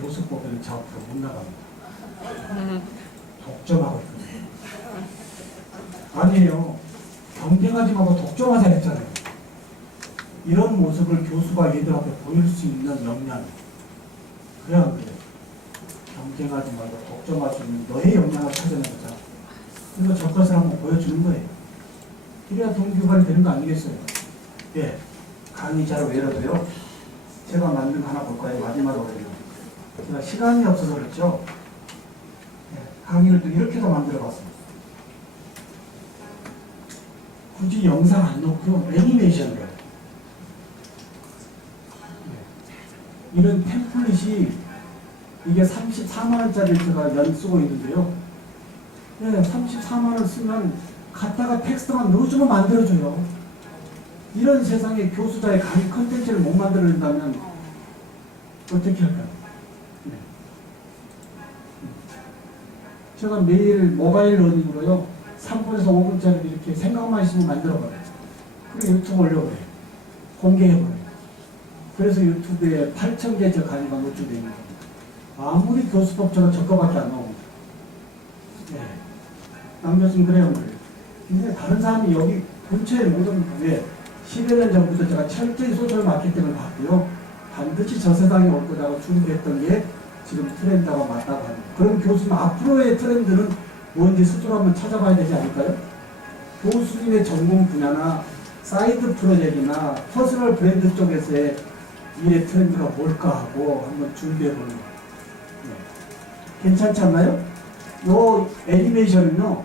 교수법에는 저 앞으로 못 나갑니다. 독점하고 있거든요. 아니에요. 경쟁하지 말고 독점하자 했잖아요. 이런 모습을 교수가 얘들 앞에 보일 수 있는 역량. 그래 안 그래요? 경쟁하지 말고 독점할 수 있는 너의 역량을 찾아내보자. 그래서 저 것을 한번 보여주는 거예요. 이래야 동기유발이 되는 거 아니겠어요? 예. 강의 자료 외로도요. 제가 만든 거 하나 볼까요? 마지막으로요. 제가 시간이 없어서 그렇죠. 예. 강의를 또 이렇게도 만들어 봤습니다. 굳이 영상 안 넣고요. 애니메이션으로. 예. 이런 템플릿이 이게 34만원짜리 제가 연 쓰고 있는데요. 예, 34만원 쓰면 갖다가 텍스트만 넣어주면 만들어줘요. 이런 세상에 교수자의 강의 컨텐츠를 못 만들어낸다면 어떻게 할까요? 네. 제가 매일 모바일 러닝으로요 3분에서 5분짜리 이렇게 생각만 있으면 만들어버려요. 그리고 유튜브 올려버려요. 공개해버려요. 그래서 유튜브에 8,000개 저 강의가 노출되어 있는 겁니다. 아무리 교수법처럼 저거밖에 안 나옵니다. 네. 남 교수님 그래요 말이에요. 근데 다른 사람이 여기 근처에 못 옵니다. 왜? 10여 년 전부터 제가 철저히 소셜 마케팅을 봤고요. 반드시 저 세상에 올 거라고 준비했던 게 지금 트렌드하고 맞다고 합니다. 그럼 교수님 앞으로의 트렌드는 뭔지 스스로 한번 찾아봐야 되지 않을까요? 교수님의 전공 분야나 사이드 프로젝트나 퍼스널 브랜드 쪽에서의 미래 트렌드가 뭘까 하고 한번 준비해보는 거예요. 네. 괜찮지 않나요? 요 애니메이션은요,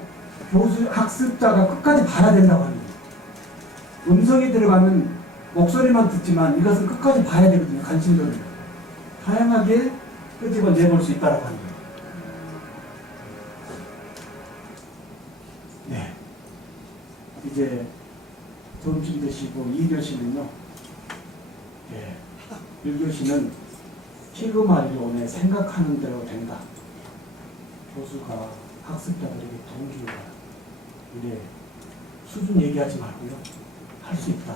교수, 학습자가 끝까지 봐야 된다고 합니다. 음성이 들어가면 목소리만 듣지만 이것은 끝까지 봐야 되거든요. 관심도를. 다양하게 끄집어 내볼 수 있다고 합니다. 네. 이제 점심 드시고 2교시는요. 네. 1교시는 키그마리온에 생각하는 대로 된다. 교수가 학습자들에게 동기가 이래 수준 얘기하지 말고요. 할 수 있다.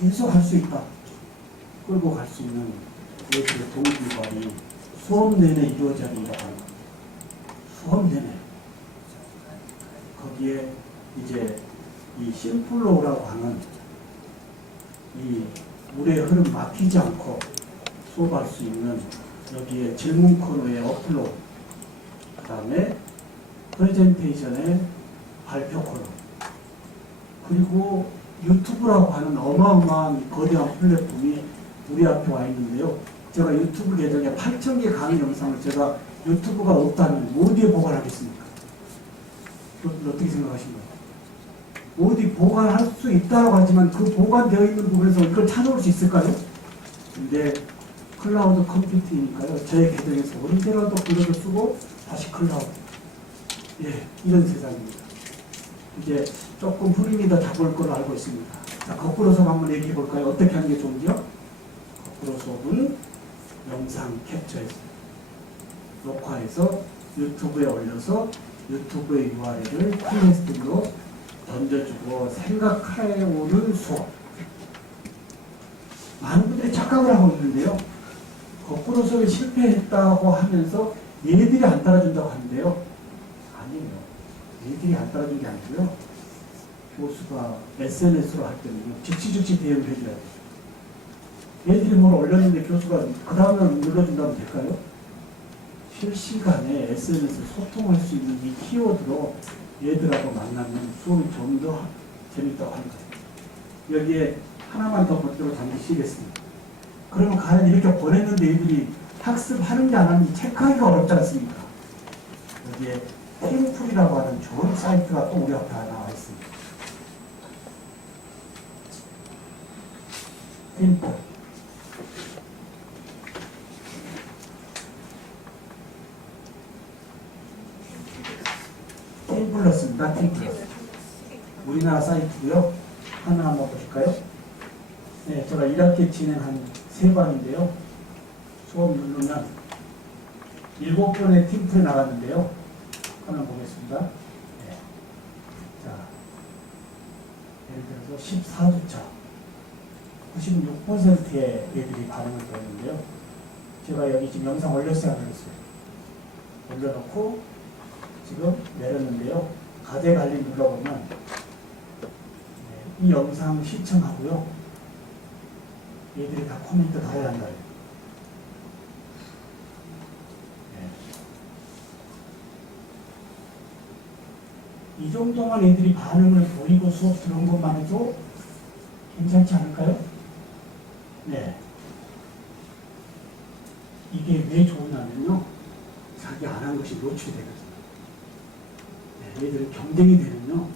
계속 할 수 있다. 끌고 갈 수 있는 예술의 동기유발이 수업 내내 이루어져야 된다고 합니다. 수업 내내. 거기에 이제 이 심플로우라고 하는 이 물의 흐름 막히지 않고 수업할 수 있는 여기에 질문 코너의 업로드, 그 다음에 프레젠테이션의 발표 코너, 그리고 유튜브라고 하는 어마어마한 거대한 플랫폼이 우리 앞에 와 있는데요. 제가 유튜브 계정에 8,000개 강의 영상을 제가 유튜브가 없다면 어디에 보관하겠습니까? 어떻게 생각하십니까? 어디 보관할 수 있다고 하지만 그 보관되어 있는 부분에서 이걸 찾아올 수 있을까요? 근데 클라우드 컴퓨팅이니까요. 저의 계정에서 언제라도 글을 쓰고 다시 클라우드. 예, 이런 세상입니다. 이제 조금 흐름이 더 잡을 걸로 알고 있습니다. 자, 거꾸로 수업 한번 얘기해 볼까요? 어떻게 하는 게 좋은지요? 거꾸로 수업은 영상 캡처해서 녹화해서 유튜브에 올려서 유튜브의 URL을 클래스로 던져주고 생각해오는 수업. 많은 분들이 착각을 하고 있는데요. 거꾸로 수업에 실패했다고 하면서 얘들이 안 따라준다고 하는데요. 아니에요. 얘들이 안 따라준 게 아니고요. 교수가 SNS로 할 때는 즉시 대응을 해줘야 돼요. 얘들이 뭘 올렸는데 교수가 그 다음날 눌러준다면 될까요? 실시간에 SNS 소통할 수 있는 이 키워드로 얘들하고 만나면 수업이 좀 더 재밌다고 합니다. 여기에 하나만 더 볼대로 잠기시겠습니다. 그러면 과연 이렇게 보냈는데 얘들이 학습하는지 안 하는지 체크하기가 어렵지 않습니까? 여기에 팀풀이라고 하는 좋은 사이트가 또 우리 앞에 나와 있습니다. 팀풀. 팀플러스입니다. 팀플러스. 우리나라 사이트고요. 하나 한번 보실까요? 네, 제가 1학기 진행한 3반인데요. 수업 누르면 7번의 팀플이 나갔는데요. 하나 보겠습니다. 네. 자, 예를 들어서 14주차 96%의 애들이 반응을 보였는데요. 제가 여기 지금 영상 올렸어요, 안 올렸어요? 올려놓고 지금 내렸는데요. 가제 관리 눌러보면 이 영상 시청하고요. 얘들이 다 코멘트 달아야 한다. 이 정도만 애들이 반응을 보이고 수업 들은 것만 해도 괜찮지 않을까요? 네. 이게 왜 좋으냐면요. 자기 안 한 것이 노출이 되거든요. 네, 애들이 경쟁이 되면요.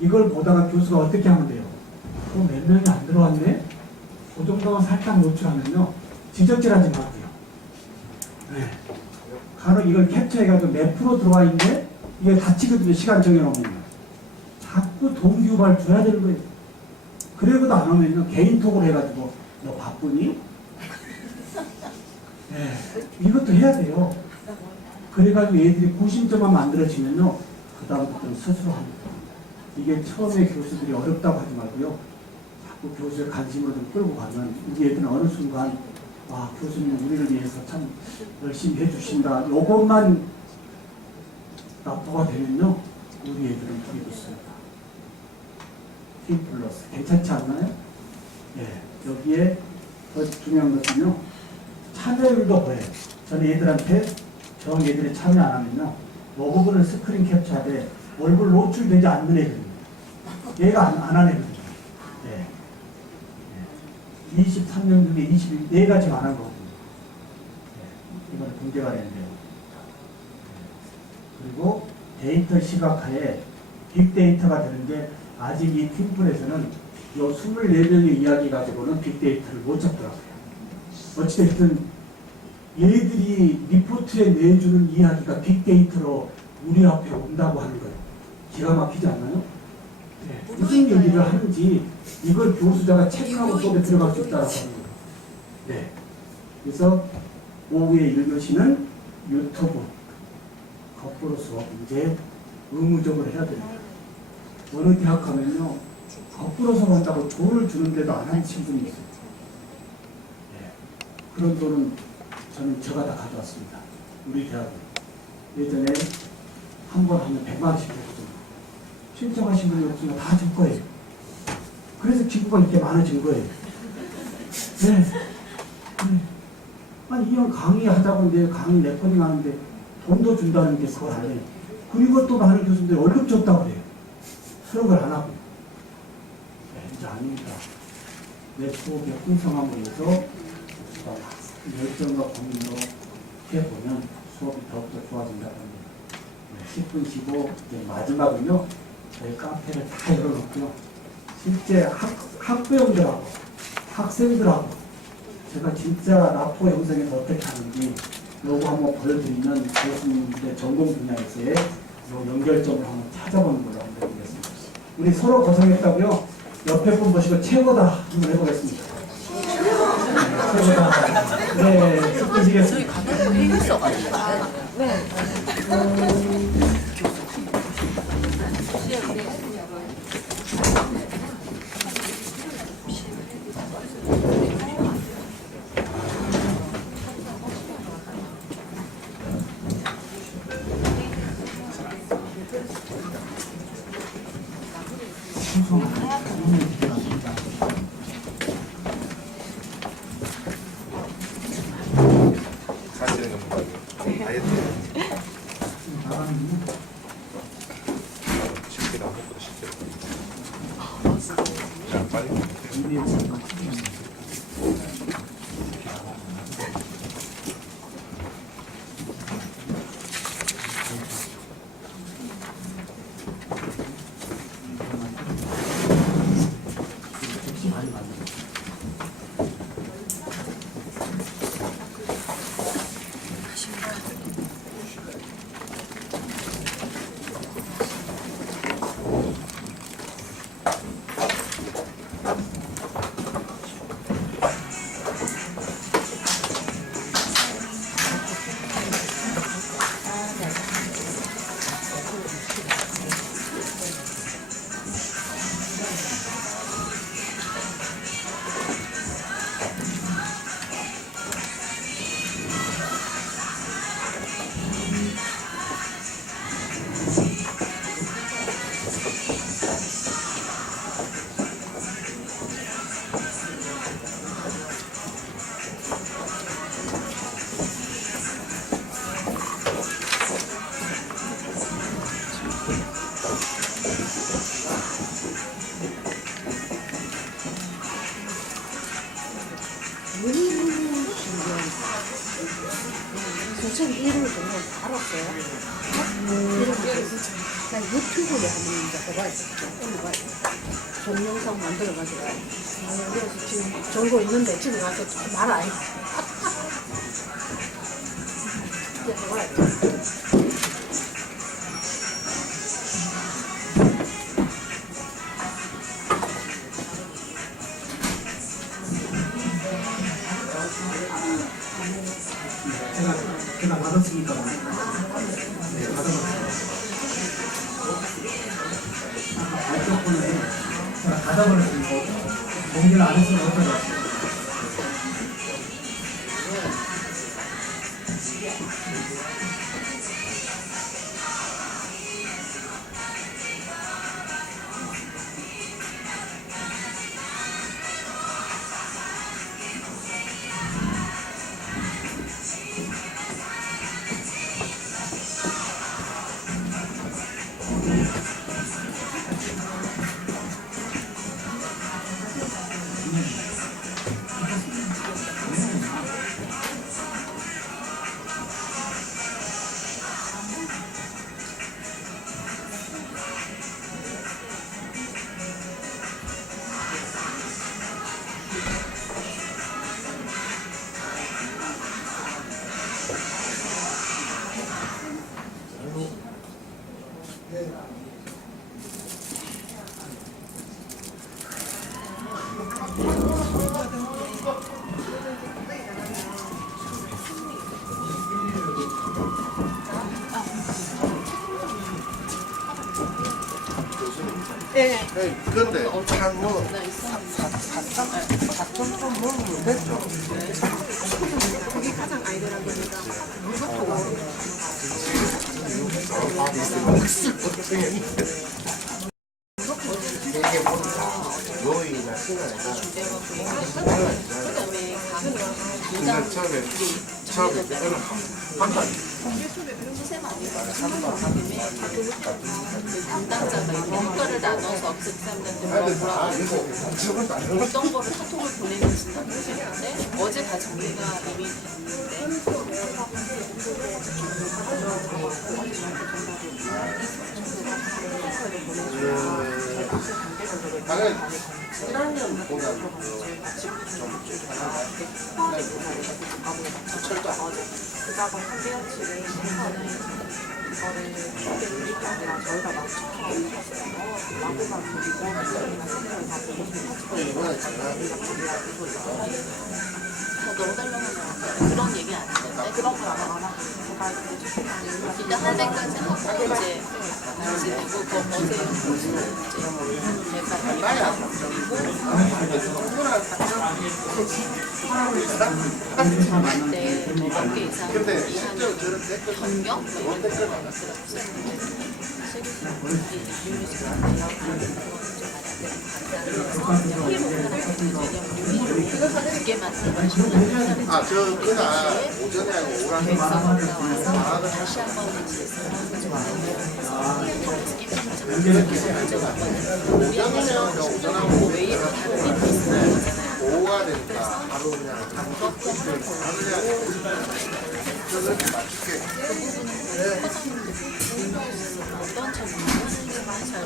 이걸 보다가 교수가 어떻게 하면 돼요? 몇 명이 안 들어왔네? 그 정도만 살짝 노출하면요. 지적질하지 말게요. 네. 간혹 이걸 캡처해가지고 몇 프로 들어와 있는데 이게 다치거든요. 시간 정해놓으면. 자꾸 동기유발 줘야 되는 거예요. 그래도 안 오면요. 개인톡으로 해가지고 너 바쁘니? 네. 이것도 해야 돼요. 그래가지고 애들이 고심점만 만들어지면요. 그 다음부터는 스스로 합니다. 이게 처음에 교수들이 어렵다고 하지 말고요. 자꾸 교수의 관심으로 좀 끌고 가면 우리 애들은 어느 순간 와 교수님 우리를 위해서 참 열심히 해주신다. 요것만 납부가 되면요. 우리 애들은 불이 붙습니다. T 플러스 괜찮지 않나요? 예. 여기에 더 중요한 것은요. 참여율도 보여요. 저는 애들한테 저 애들이 참여 안 하면요. 요 부분을 스크린 캡처하되 얼굴 노출되지 않는 애들입니다. 얘가 안 한 애들입니다. 예. 23년 중에 24가 지금 안 한 거거든요. 예. 이거는 문제가 되는데요. 그리고 데이터 시각화에 빅데이터가 되는데 아직 이 팀플에서는 요 24명의 이야기 가지고는 빅데이터를 못 잡더라고요. 어찌됐든 얘들이 리포트에 내주는 이야기가 빅데이터로 우리 앞에 온다고 하는 거예요. 기가 막히지 않나요? 네. 무슨 얘기를 하는지 이걸 교수자가 체크하고 수업에 들어갈 수 있다고 하는 거예요. 네. 그래서 오후에 1교시는 유튜브 거꾸로 수업 이제 의무적으로 해야 됩니다. 어느 대학 가면요 거꾸로 수업 한다고 돈을 주는데도 안 하는 친구들이 있어요. 네. 그런 돈은 제가 다 가져왔습니다. 우리 대학은 예전에 한 번 하면 100만 원씩 줬거든요. 신청하신 분이 없으면 다 줄 거예요. 그래서 기부가 이렇게 많아진 거예요. 네. 네. 아니 이 형 강의하자고 이제 강의 레코딩 하는데 돈도 준다는 게 그걸 안 해요. 그리고 또 많은 교수들이 월급 줬다고 그래요. 수업을 안 하고. 네, 이제 아닙니다. 내 수업의 풍성함을 위해서 열정과 고민으로 해보면 수업이 더욱더 좋아진다고 합니다. 네, 10분 쉬고 이제 마지막은요. 저희 카페를 다 열어놓고요. 실제 학부형들하고 학생들하고 제가 진짜 라포 영상에서 어떻게 하는지 요거 한번 보여드리면 교수님들의 전공 분야에서의 요 연결점을 한번 찾아보는 걸로 한번 해보겠습니다. 우리 서로 고생했다고요? 옆에 분 보시고 최고다 한번 해보겠습니다. 네, 최고다. 네, 쓰시겠습니다. 네. 나 유튜브에 한번 이제 해봐야 올려봐야 동영상 만들어가지고. 그래서 지금 전고 있는데 집에 가서 말아요. 이제 해봐야 돼. 제가 받았으니까. 네, 받아봤어요. 이쪽 분은 제가 받아버렸으니까 공개를 안 했으면 어떡하겠어요. 예. 그런데 한뭐 4천 좀 먹으면 됐죠. 그게 가장 아이들한 거니까 무섭고. 이게 보니까 요일이나 시간이나 맨날 처음에 때는 한 달. 담당자가 이렇게 효과를 나눠서 업체 사람들한테 물어보라고 어떤 거를 카톡을 보내면 진다고 했는데 어제 다 정리가 이미 됐는데 당연히 1학년보다 그다가 한대현실에 이거를 이게 아니라 저희가 맞춰서 라고만 부리고 이나 생각을 다 보고 이번에 제가 넣어달라고 하면 그런 얘기 안 했는데 그런 걸 안 하나 일단 한 대까지 하고 이제 다시 되고 그 어제 몇개 이상 근데 실제로 저런 댓글 변경? 좋은 댓글 많았어요. 그게 맞는 아, 저 그날 오전에 하고 오라는 나와서 다시 한번 오전이면 오전하고 왜 이런 다른 게 있어요? 오후가 되니까 바로 그냥 하루 그냥 저렇게 맞출게. 어떤 점이 잘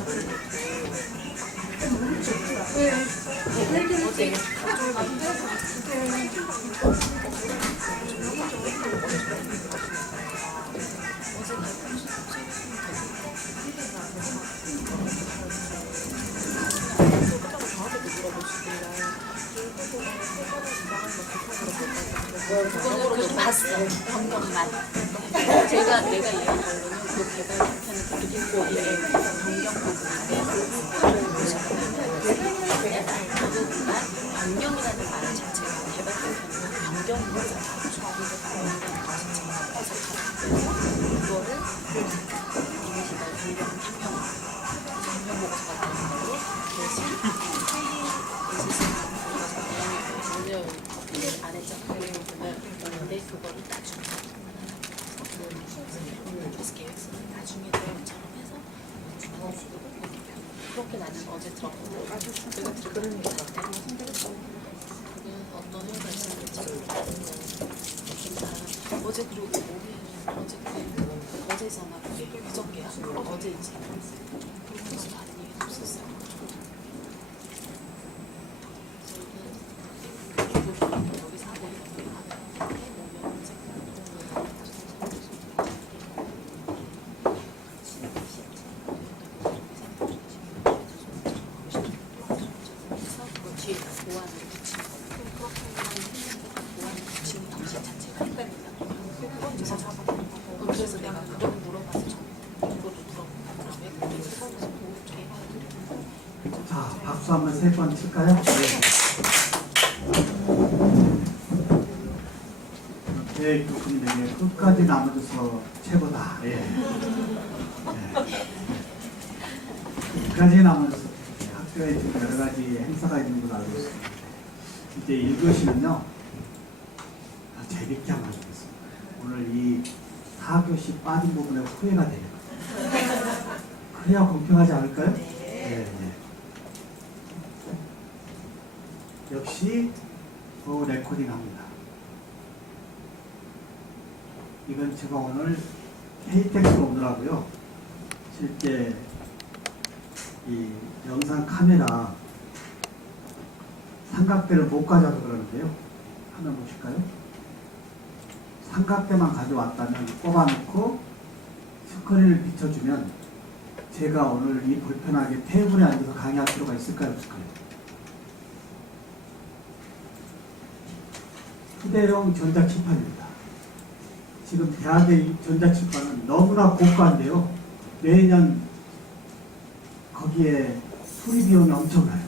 그거는 좀 봤어. 변경만. 내가 이해한 걸로는 그 개발 못하는 그리고 이 변경 부분인데 변경이라는 말 자체가 개발 못하는 변경인 거잖아. 이거를 이미지가 변경 보고서 같은 걸로 대신 안 했잖아. 근데 그거를 나중에 나중에 대응처럼 해서 그렇게 나는 어제 들었거든. 내가 들은 거 같아. 그게 어떤 회사 있었는지 어제 그리고 어제잖아 그게 그저께야. 어제 이제 그래서 다른 일이 없었어요. 여기서 하고 있는 오면 이제 뒤에 보완을 붙이는 거. 보완을 붙이는 방식 자체가 헷갈린다. 그래서 내가 그걸 물어봐서 이것도 물어보고 왜 그래서 자, 박수 한번 3번 칠까요? 네. 교수님에게 끝까지 남아줘서 최고다. 예. 끝까지 남아줘서 학교에 지금 여러 가지 행사가 있는 걸 알고 있습니다. 이제 1교시는요, 재밌게 한번 하겠습니다. 오늘 이 4교시 빠진 부분에 후회가 되는 거예요. 그래야 공평하지 않을까요? 네. 역시 레코딩 합니다. 이건 제가 오늘 KTX로 오느라고요. 실제 이 영상 카메라 삼각대를 못 가져와서 그러는데요. 한번 보실까요? 삼각대만 가져왔다면 꼽아놓고 스크린을 비춰주면 제가 오늘 이 불편하게 테이블에 앉아서 강의할 필요가 있을까요? 없을까요? 휴대용 전자칠판입니다. 지금 대학의 전자칠판은 너무나 고가인데요. 매년 거기에 수리 비용이 엄청나요.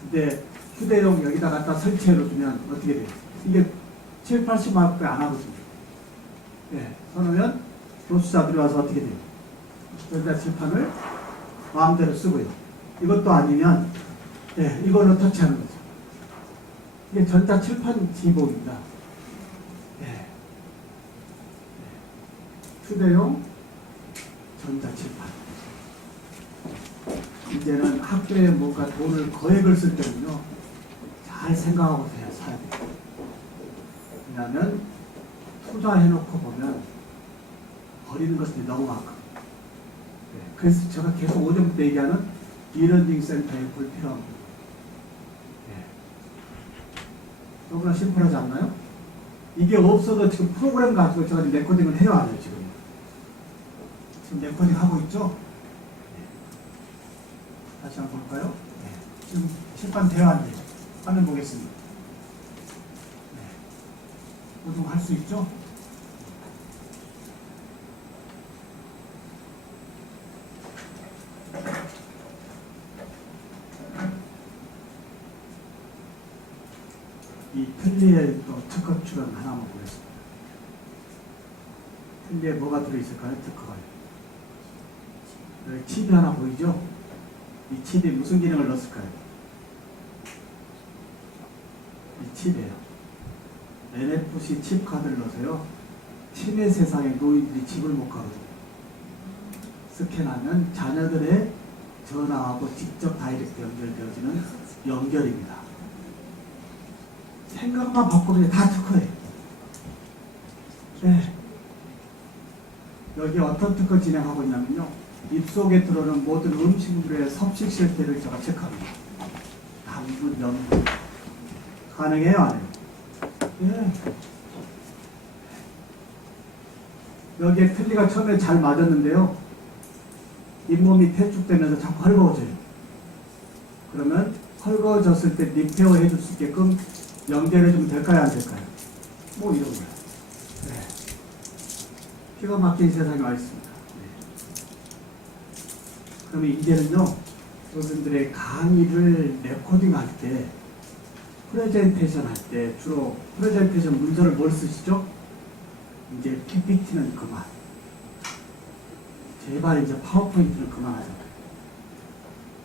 근데 휴대용 여기다 갖다 설치해놓으면 어떻게 돼요? 이게 7, 80만 원밖에 안 하거든요. 네, 그러면 교수자들이 와서 어떻게 돼요? 전자칠판을 마음대로 쓰고요. 이것도 아니면 네, 이걸로 터치하는 거죠. 이게 전자칠판 지복입니다. 네. 휴대용 전자칠판. 이제는 학교에 뭔가 돈을 거액을 쓸 때는요, 잘 생각하고 사야 돼요. 왜냐하면 투자해놓고 보면 버리는 것들이 너무 많거든요. 네. 그래서 제가 계속 오전부터 얘기하는 이런딩 센터의 불필요한 부분. 네. 너무나 심플하지 않나요? 이게 없어도 지금 프로그램 가지고 제가 레코딩을 해야 하네요, 지금. 지금 레코딩 하고 있죠? 네. 다시 한번 볼까요? 네. 지금 칠판 대화인데 화면 보겠습니다. 네. 모두 할 수 있죠? 이 틀니에 또 특허 출연 하나만 보겠습니다. 틀니에 뭐가 들어있을까요? 특허가. 여기 칩이 하나 보이죠? 이 칩이 무슨 기능을 넣었을까요? 이 칩이에요. NFC 칩 카드를 넣어서요. 치매 세상에 노인들이 집을 못 가거든요. 스캔하면 자녀들의 전화하고 직접 다이렉트 연결되어지는 연결입니다. 생각만 바꾸면 다 특허예요. 네. 여기 어떤 특허 진행하고 있냐면요. 입속에 들어오는 모든 음식물의 섭식 실태를 제가 체크합니다. 당분, 염분. 가능해요? 안 해요? 예. 여기에 틀니가 처음에 잘 맞았는데요. 잇몸이 퇴축되면서 자꾸 헐거워져요. 그러면 헐거워졌을 때 리페어 해줄 수 있게끔 연결해주면 될까요? 안 될까요? 뭐 이런 거예요. 네. 피가 막힌 세상에 와 있습니다. 네. 그러면 이제는요, 여러분들의 강의를 레코딩 할 때, 프레젠테이션 할 때, 주로 프레젠테이션 문서를 뭘 쓰시죠? 이제 PPT는 그만. 제발 이제 파워포인트는 그만하자고요.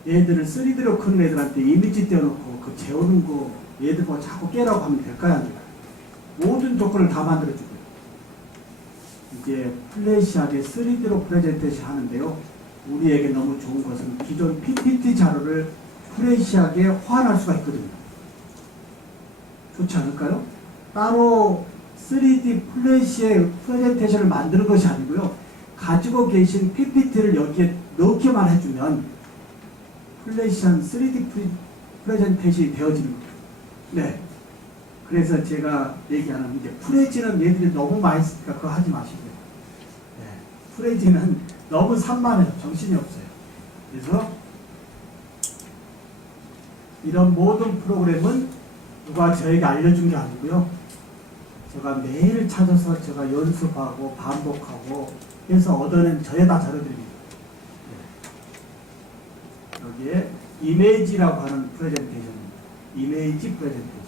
얘들을 3D로 크는 애들한테 이미지 떼어놓고 그 재우는 거 얘들 뭐 자꾸 깨라고 하면 될까요? 안 될까요? 모든 조건을 다 만들어주고요. 이제 플래시하게 3D로 프레젠테이션 하는데요. 우리에게 너무 좋은 것은 기존 PPT 자료를 플래시하게 호환할 수가 있거든요. 좋지 않을까요? 따로 3D 플래시의 프레젠테이션을 만드는 것이 아니고요. 가지고 계신 PPT를 여기에 넣기만 해주면 플래시한 3D 프레젠테이션이 되어지는 거예요. 네. 그래서 제가 얘기하는 게 프레지는 얘들이 너무 많이 쓰니까 그거 하지 마시고요. 네. 프레지는 너무 산만해요. 정신이 없어요. 그래서 이런 모든 프로그램은 누가 저에게 알려준 게 아니고요. 제가 매일 찾아서 제가 연습하고 반복하고 해서 얻어낸 저에다 자료들입니다. 네. 여기에 이미지라고 하는 프레젠테이션입니다. 이미지 프레젠테이션.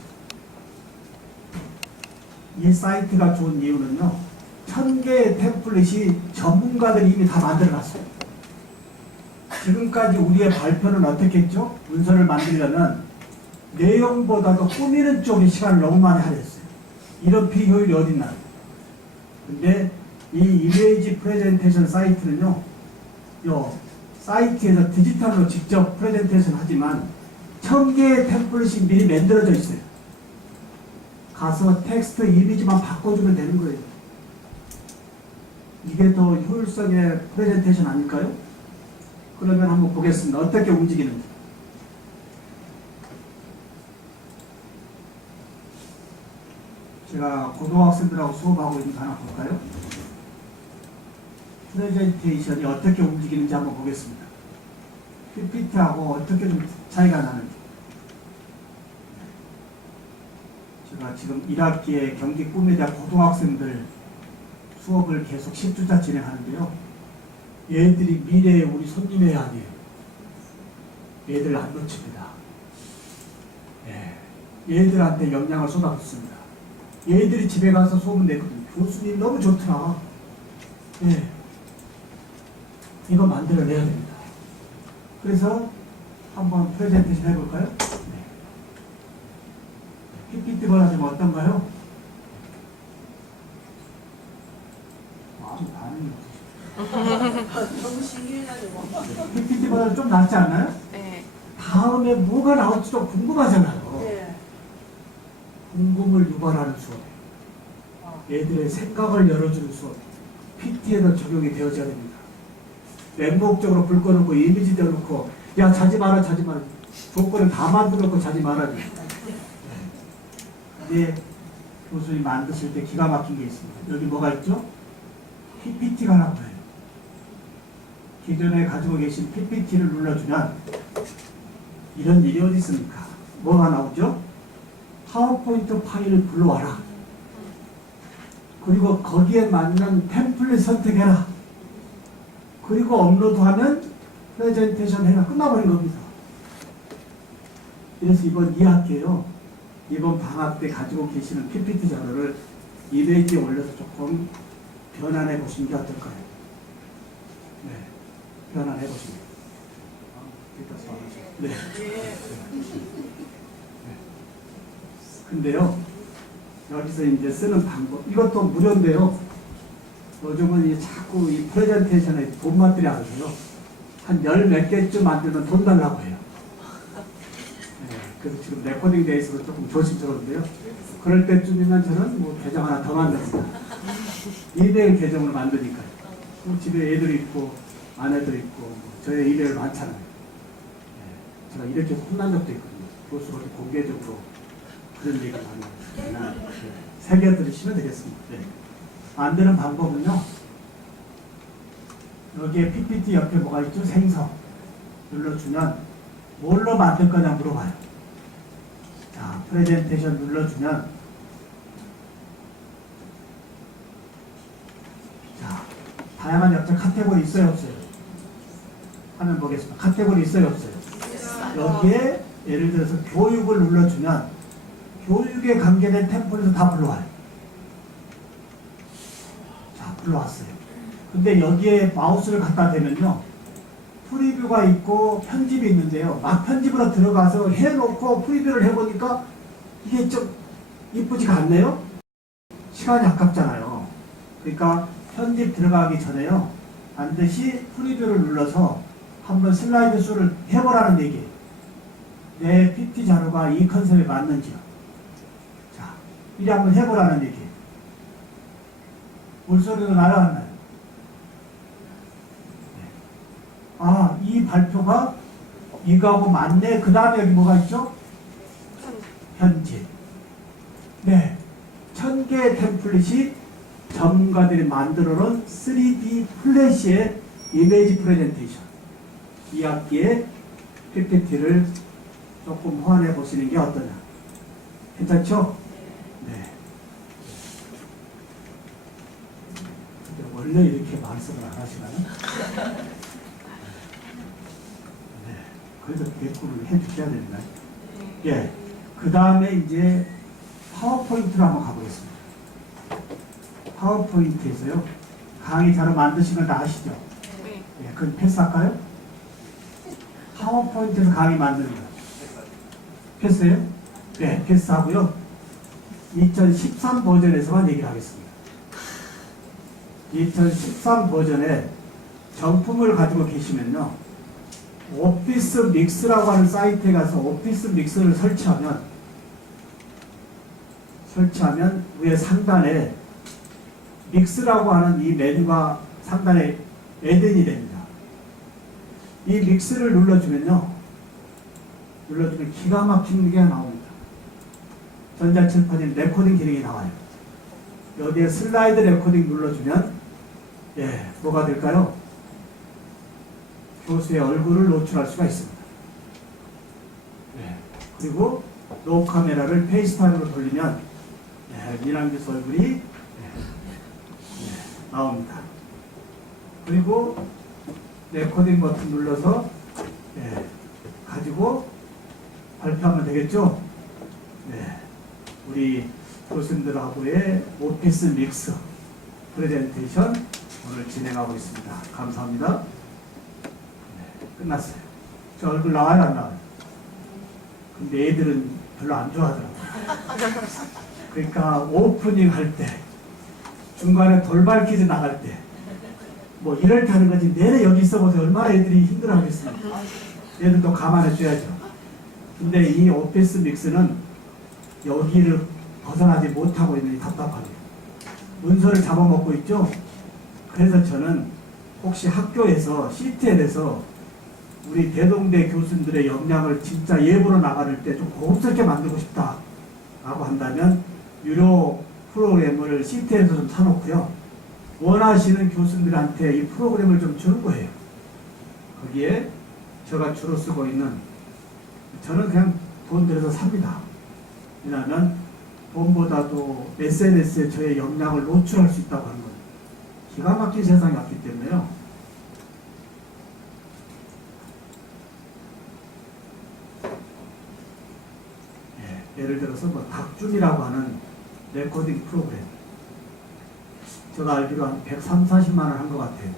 이 사이트가 좋은 이유는요. 1000개의 템플릿이 전문가들이 이미 다 만들어놨어요. 지금까지 우리의 발표는 어떻게 했죠? 문서를 만들려면 내용보다도 꾸미는 쪽에 시간을 너무 많이 할애했어요. 이런 비효율이 어딨나. 근데 이 이미지 프레젠테이션 사이트는요. 요 사이트에서 디지털로 직접 프레젠테이션 하지만 1000개의 템플릿이 미리 만들어져 있어요. 가서 텍스트 이미지만 바꿔주면 되는 거예요. 이게 더 효율성의 프레젠테이션 아닐까요? 그러면 한번 보겠습니다. 어떻게 움직이는지. 제가 고등학생들하고 수업하고 있는 거 하나 볼까요? 프레젠테이션이 어떻게 움직이는지 한번 보겠습니다. PPT하고 어떻게 좀 차이가 나는지. 제가 지금 1학기에 경기 꿈에대한 고등학생들 수업을 계속 10주차 진행하는데요. 얘들이 미래의 우리 손님의 아니에요. 얘들 안 놓칩니다. 얘들한테 영향을 쏟아붓습니다. 얘들이 집에 가서 소문 내거든요. 교수님 너무 좋더라. 이거 만들어내야 됩니다. 그래서 한번 프레젠테이션 해볼까요? PPT보다 좀 어떤가요? 아무 반응이 없으시죠. 너무 신기해가지고. PPT보다 좀 낫지 않나요? 네. 다음에 뭐가 나올지 좀 궁금하잖아요. 네. 궁금을 유발하는 수업. 애들의 생각을 열어주는 수업. PT에도 적용이 되어져야 됩니다. 맹목적으로 불 꺼놓고 이미지 떼어놓고 야 자지 마라 자지 마라. 조건을 다 만들어놓고 자지 말아줘. 이제 교수님 만드실 때 기가 막힌 게 있습니다. 여기 뭐가 있죠? PPT가 나와요. 기존에 가지고 계신 PPT를 눌러주면 이런 일이 어디 있습니까? 뭐가 나오죠? 파워포인트 파일을 불러와라. 그리고 거기에 맞는 템플릿 선택해라. 그리고 업로드하면 프레젠테이션 해라. 끝나버린 겁니다. 그래서 이번 2학기에요. 이번 방학 때 가지고 계시는 PPT 자료를 이미지에 올려서 조금 변환해 보시는 게 어떨까요? 네, 변환해 보시면. 네. 근데요, 여기서 이제 쓰는 방법, 이것도 무료인데요. 요즘은 자꾸 이 프레젠테이션에 돈 맛들이 안 돼요. 한 10몇 개쯤 만들면 돈 달라고 해요. 그래서 지금 레코딩 돼 있어서 조금 조심스러운데요. 그럴 때쯤이면 저는 뭐 계정 하나 더 만듭니다. 이메일 계정을 만드니까요. 집에 애들 있고 아내들 있고 뭐 저의 이메일 많잖아요. 제가 이렇게 혼난 적도 있거든요. 교수로 공개적으로 그런 얘기를 하면 새겨드리시면 되겠습니다. 만드는 방법은요. 여기에 PPT 옆에 뭐가 있죠? 생성 눌러주면 뭘로 만들 거냐 물어봐요. 자, 프레젠테이션 눌러주면 자, 다양한 역할 카테고리 있어요 없어요? 화면 보겠습니다. 카테고리 있어요 없어요? 여기에 예를 들어서 교육을 눌러주면 교육에 관계된 템플릿을 다 불러와요. 자, 불러왔어요. 근데 여기에 마우스를 갖다 대면요. 프리뷰가 있고 편집이 있는데요. 막 편집으로 들어가서 해놓고 프리뷰를 해보니까 이게 좀 이쁘지가 않네요. 시간이 아깝잖아요. 그러니까 편집 들어가기 전에요. 반드시 프리뷰를 눌러서 한번 슬라이드 수를 해보라는 얘기예요. 내 PT 자료가 이 컨셉에 맞는지요. 자, 이리 한번 해보라는 얘기예요. 물소리도 나요 안 나요? 아, 이 발표가 이거하고 맞네. 그 다음에 여기 뭐가 있죠? 현재. 네. 1000개의 템플릿이 전문가들이 만들어 놓은 3D 플래시의 이미지 프레젠테이션. 이 학기에 PPT를 조금 호환해 보시는 게 어떠냐. 괜찮죠? 네. 근데 원래 이렇게 말씀을 안 하시나요? 네. 그래도 대꾸를 해 주셔야 됩니다. 예. 그 다음에 이제 파워포인트로 한번 가보겠습니다. 파워포인트에서요. 강의 자료 만드시면 다 아시죠? 네. 예, 그건 패스할까요? 파워포인트에서 강의 만드는 거. 패스예요? 네, 패스하고요. 2013 버전에서만 얘기를 하겠습니다. 2013 버전에 정품을 가지고 계시면요. 오피스 믹스라고 하는 사이트에 가서 오피스 믹스를 설치하면 위에 상단에 믹스라고 하는 이 메뉴가 상단에 애드인이 됩니다. 이 믹스를 눌러주면 기가 막힌 게 나옵니다. 전자칠판인 레코딩 기능이 나와요. 여기에 슬라이드 레코딩 눌러주면 예, 뭐가 될까요? 교수의 얼굴을 노출할 수가 있습니다. 예, 그리고 노 카메라를 페이스타임으로 돌리면 예, 민항 교수 얼굴이 나옵니다. 그리고 레코딩 버튼 눌러서 가지고 발표하면 되겠죠? 네. 우리 교수님들하고의 오피스 믹스 프레젠테이션 오늘 진행하고 있습니다. 감사합니다. 네, 끝났어요. 저 얼굴 나와요, 안 나와요? 근데 애들은 별로 안 좋아하더라고요. 그러니까 오프닝 할 때 중간에 돌발 퀴즈 나갈 때 뭐 이럴 때 하는 거지 내내 여기 있어보세요. 얼마나 애들이 힘들어하겠습니까? 애들도 감안해 줘야죠. 근데 이 오피스 믹스는 여기를 벗어나지 못하고 있는 이 답답함이에요. 문서를 잡아먹고 있죠. 그래서 저는 혹시 학교에서 CTL에서 우리 대동대 교수님들의 역량을 진짜 예보로 나갈 때 좀 고급스럽게 만들고 싶다 라고 한다면 유료 프로그램을 CTL에서 좀 사놓고요. 원하시는 교수님들한테 이 프로그램을 좀 주는 거예요. 거기에 제가 주로 쓰고 있는 저는 그냥 돈 들여서 삽니다. 왜냐하면 돈보다도 SNS에 저의 역량을 노출할 수 있다고 하는 거예요. 기가 막힌 세상이 왔기 때문에요. 예를 들어서 뭐 닥준이라고 하는 레코딩 프로그램. 제가 알기로 한 130~40만 원 한 것 같아요.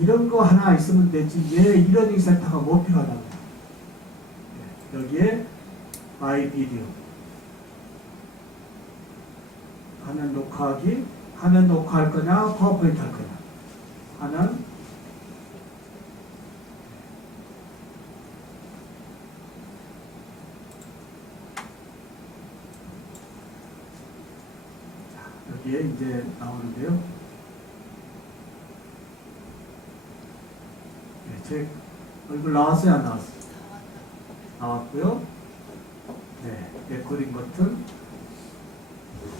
이런 거 하나 있으면 되지 왜 이러닝 센터가 못 필요하다고요. 여기에 마이 비디오 화면 녹화하기, 화면 녹화할 거냐 파워포인트 할 거냐 하면 여기에 이제 나오는데요. 제 얼굴 나왔어요? 안 나왔어요? 나왔고요. 네, 레코딩 버튼.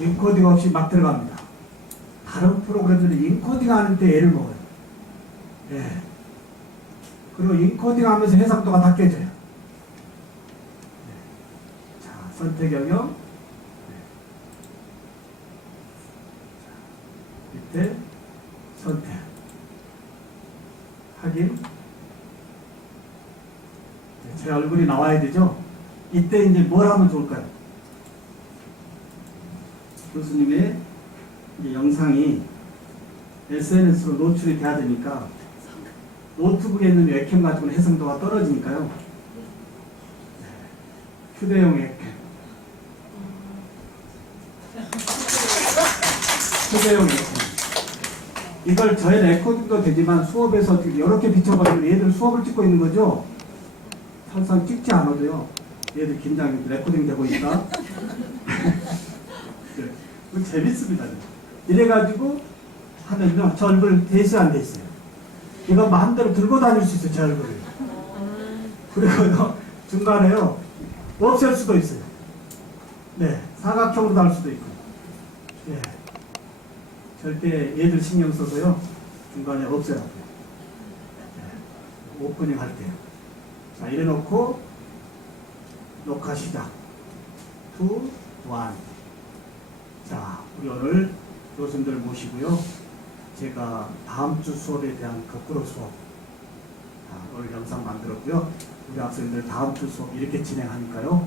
인코딩 없이 막 들어갑니다. 다른 프로그램들은 인코딩 하는데 애를 먹어요. 네. 그리고 인코딩 하면서 해상도가 다 깨져요. 네. 자, 선택 영역. 네. 밑에 선택. 확인. 제 얼굴이 나와야 되죠? 이때 이제 뭘 하면 좋을까요? 교수님의 이제 영상이 SNS로 노출이 돼야 되니까 노트북에 있는 웹캠 가지고는 해상도가 떨어지니까요. 휴대용 웹캠. 휴대용 웹캠. 이걸 저의 레코딩도 되지만 수업에서 이렇게 비춰버리면 얘들 수업을 찍고 있는 거죠? 항상 찍지 않아도요. 얘들 긴장이 레코딩 되고 있다. 네, 재밌습니다. 이래가지고 하면요, 저 얼굴 대시 안 돼 있어요. 이거 마음대로 들고 다닐 수 있어요, 제 얼굴을. 그리고 중간에요, 없앨 수도 있어요. 네, 사각형으로 달 수도 있고. 예. 절대 얘들 신경 써서요, 중간에 없애야 돼요. 예. 오프닝 할 때요. 자, 이래 놓고, 녹화 시작. 2, 1. 자, 우리 오늘 교수님들 모시고요. 제가 다음 주 수업에 대한 거꾸로 수업 오늘 영상 만들었고요. 우리 학생들 다음 주 수업 이렇게 진행하니까요.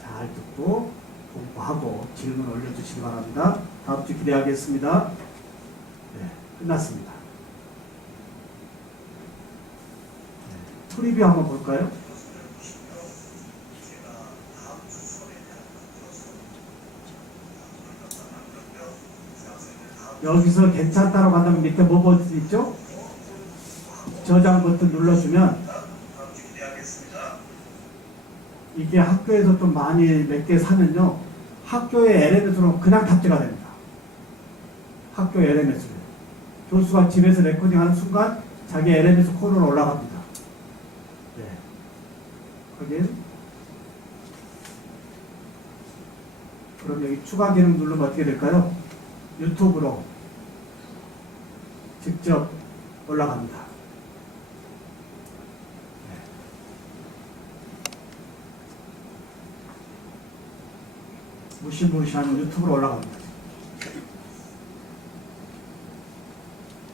잘 듣고 공부하고 질문 올려주시기 바랍니다. 다음 주 기대하겠습니다. 네, 끝났습니다. 네, 프리뷰 한번 볼까요? 여기서 괜찮다고 한다면 밑에 뭐 버튼 있죠? 저장 버튼 눌러주면 이게 학교에서 좀 많이 몇 개 사면요, 학교의 LMS로 그냥 탑재가 됩니다. 학교 LMS로 교수가 집에서 레코딩하는 순간 자기 LMS 코너로 올라갑니다. 네. 거긴 그럼 여기 추가 기능 누르면 어떻게 될까요? 유튜브로 직접 올라갑니다. 네. 무시무시한 유튜브로 올라갑니다.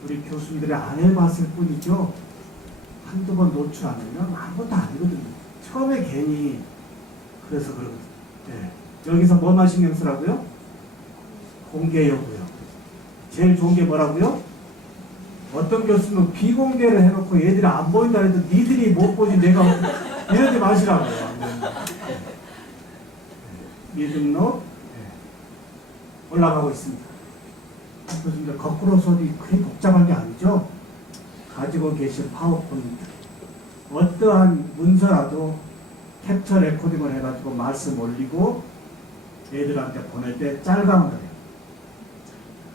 우리 교수님들이 안 해봤을 뿐이죠. 한두 번 노출 안 하면 아무것도 아니거든요. 처음에 괜히 그래서 그러거든요. 네. 여기서 뭐만 신경 쓰라고요? 공개 여부요. 제일 좋은 게 뭐라고요? 어떤 교수는 비공개를 해놓고 얘들이 안 보인다 해도 니들이 못 보지 내가 이러지 마시라고요. 미등록 올라가고 있습니다. 교수님들 거꾸로 수업이 그리 복잡한 게 아니죠. 가지고 계신 파워포인트 어떠한 문서라도 캡처 레코딩을 해가지고 말씀 올리고 애들한테 보낼 때 짤강을 해요.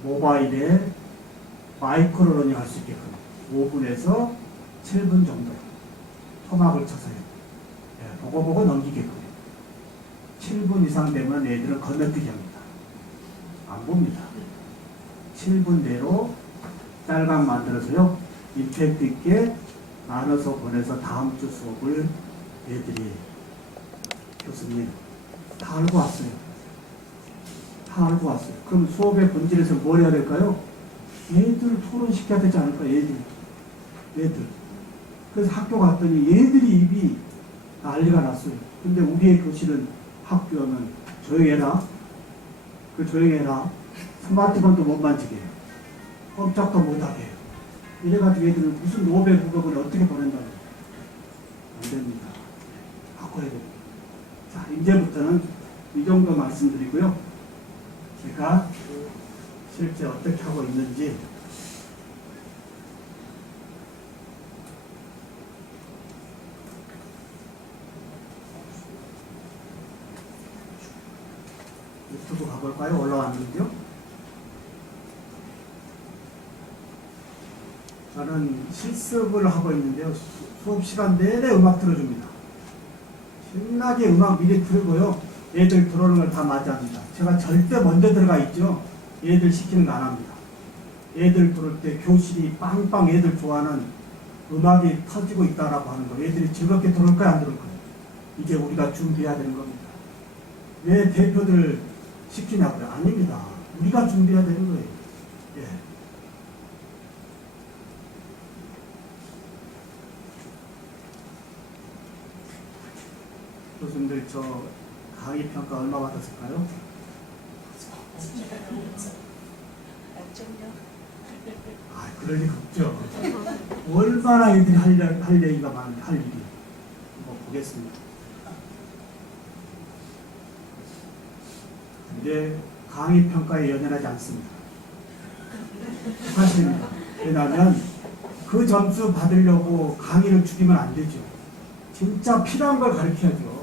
모바일에 마이크로 러닝 할 수 있게끔 5분에서 7분 정도 토막을 쳐서요. 예, 보고 넘기게끔 7분 이상 되면 애들은 건너뛰기 합니다. 안 봅니다. 7분 내로 짤강 만들어서요, 임팩트 있게 나눠서 보내서 다음 주 수업을 애들이 교수님 다 알고 왔어요. 다 알고 왔어요. 그럼 수업의 본질에서 뭘 해야 될까요? 얘들 토론시켜야 되지 않을까? 얘들. 그래서 학교 갔더니 얘들이 입이 난리가 났어요. 근데 우리의 교실은 학교는 조용해라. 조용해라. 스마트폰도 못 만지게 해요. 꼼짝도 못하게 해요. 이래가지고 얘들은 무슨 노벨 국어를 어떻게 보낸다고. 안 됩니다. 바꿔야 됩니다. 자, 이제부터는 이 정도 말씀드리고요. 제가 실제 어떻게 하고 있는지 유튜브 가볼까요? 올라왔는데요. 저는 실습을 하고 있는데요. 수업 시간 내내 음악 틀어줍니다. 신나게 음악 미리 틀고요. 얘들 들어오는 걸 다 맞이합니다. 제가 절대 먼저 들어가 있죠. 얘들 시키는 거 안 합니다. 얘들 들어올 때 교실이 빵빵 얘들 좋아하는 음악이 터지고 있다라고 하는 거. 얘들이 즐겁게 들어올 거야, 안 들어올 거야? 이게 우리가 준비해야 되는 겁니다. 왜 대표들 시키냐고요? 아닙니다. 우리가 준비해야 되는 거예요. 예. 교수님들 저 강의 평가 얼마 받았을까요? 아, 그럴 리가 없죠. 얼마나 애들이 할 얘기가 많은데, 할 일이. 한번 보겠습니다. 근데 강의 평가에 연연하지 않습니다. 사실입니다. 왜냐하면 그 점수 받으려고 강의를 죽이면 안 되죠. 진짜 필요한 걸 가르쳐야죠.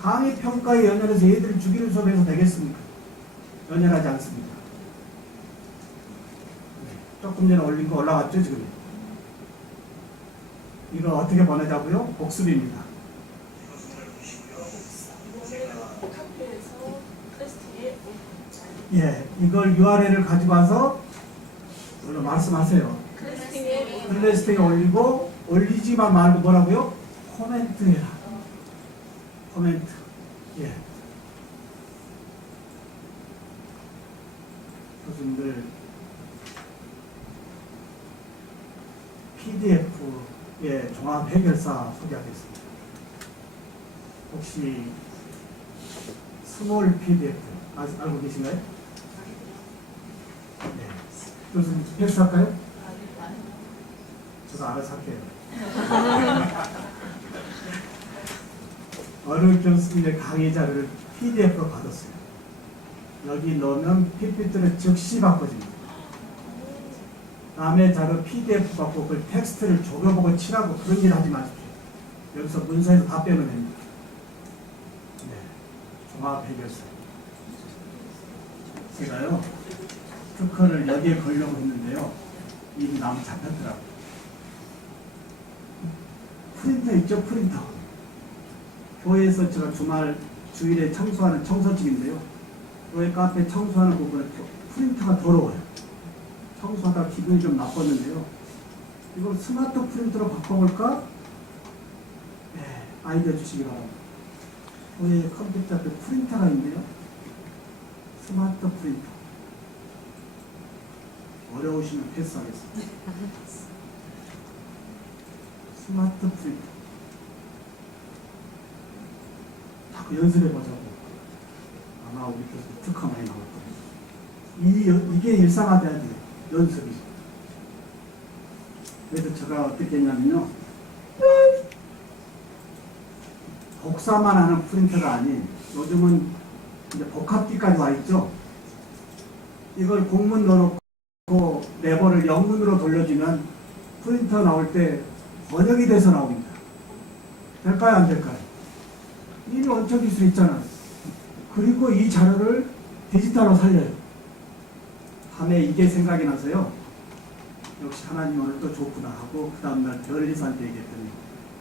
강의 평가에 연연해서 애들을 죽이는 수업에서 되겠습니까? 연연하지 않습니다. 조금 전에 올린 거 올라갔죠 지금. 이거 어떻게 보내자고요? 복습입니다. 예, 이걸 URL을 가지고 와서 오늘 말씀하세요. 클래스팅에 올리고 올리지만 말고 뭐라고요? 코멘트 해라. 코멘트. 예. 교수님들 PDF의 종합 해결사 소개하겠습니다. 혹시 스몰 PDF 알고 계신가요? 네. 교수님 패스할까요? 저도 알아서 할게요. 어느 교수님의 강의 자료를 PDF로 받았어요. 여기 넣으면 PPT를 즉시 바꿔집니다. 남의 자료 PDF 받고 그 텍스트를 조겨보고 칠하고 그런 일 하지 마십시오. 여기서 문서에서 다 빼면 됩니다. 네. 종합 해결사. 제가요, 특허를 여기에 걸려고 했는데요. 이미 나무 잡혔더라고요. 프린터 있죠? 프린터. 교회에서 제가 주일에 청소하는 청소직인데요. 교회 카페 청소하는 부분에 프린터가 더러워요. 청소하다 기분이 좀 나빴는데요. 이걸 스마트 프린터로 바꿔볼까? 네, 아이디어 주시기 바랍니다. 교회 컴퓨터 앞에 프린터가 있네요. 스마트 프린터. 어려우시면 패스하겠습니다. 스마트 프린터. 자꾸 연습해보자고. 아마 우리 교수 특허 많이 나올 거예요. 이게 일상화돼야 돼요. 연습이. 그래서 제가 어떻게 했냐면요. 복사만 하는 프린터가 아닌, 요즘은 이제 복합기까지 와 있죠. 이걸 공문 넣어놓고 레버를 영문으로 돌려주면 프린터 나올 때 번역이 돼서 나옵니다. 될까요? 안 될까요? 이미 원천 기술이 있잖아요. 그리고 이 자료를 디지털로 살려요. 밤에 이게 생각이 나서요. 역시 하나님 오늘 또 좋구나 하고 그 다음날 별리사한테 얘기했더니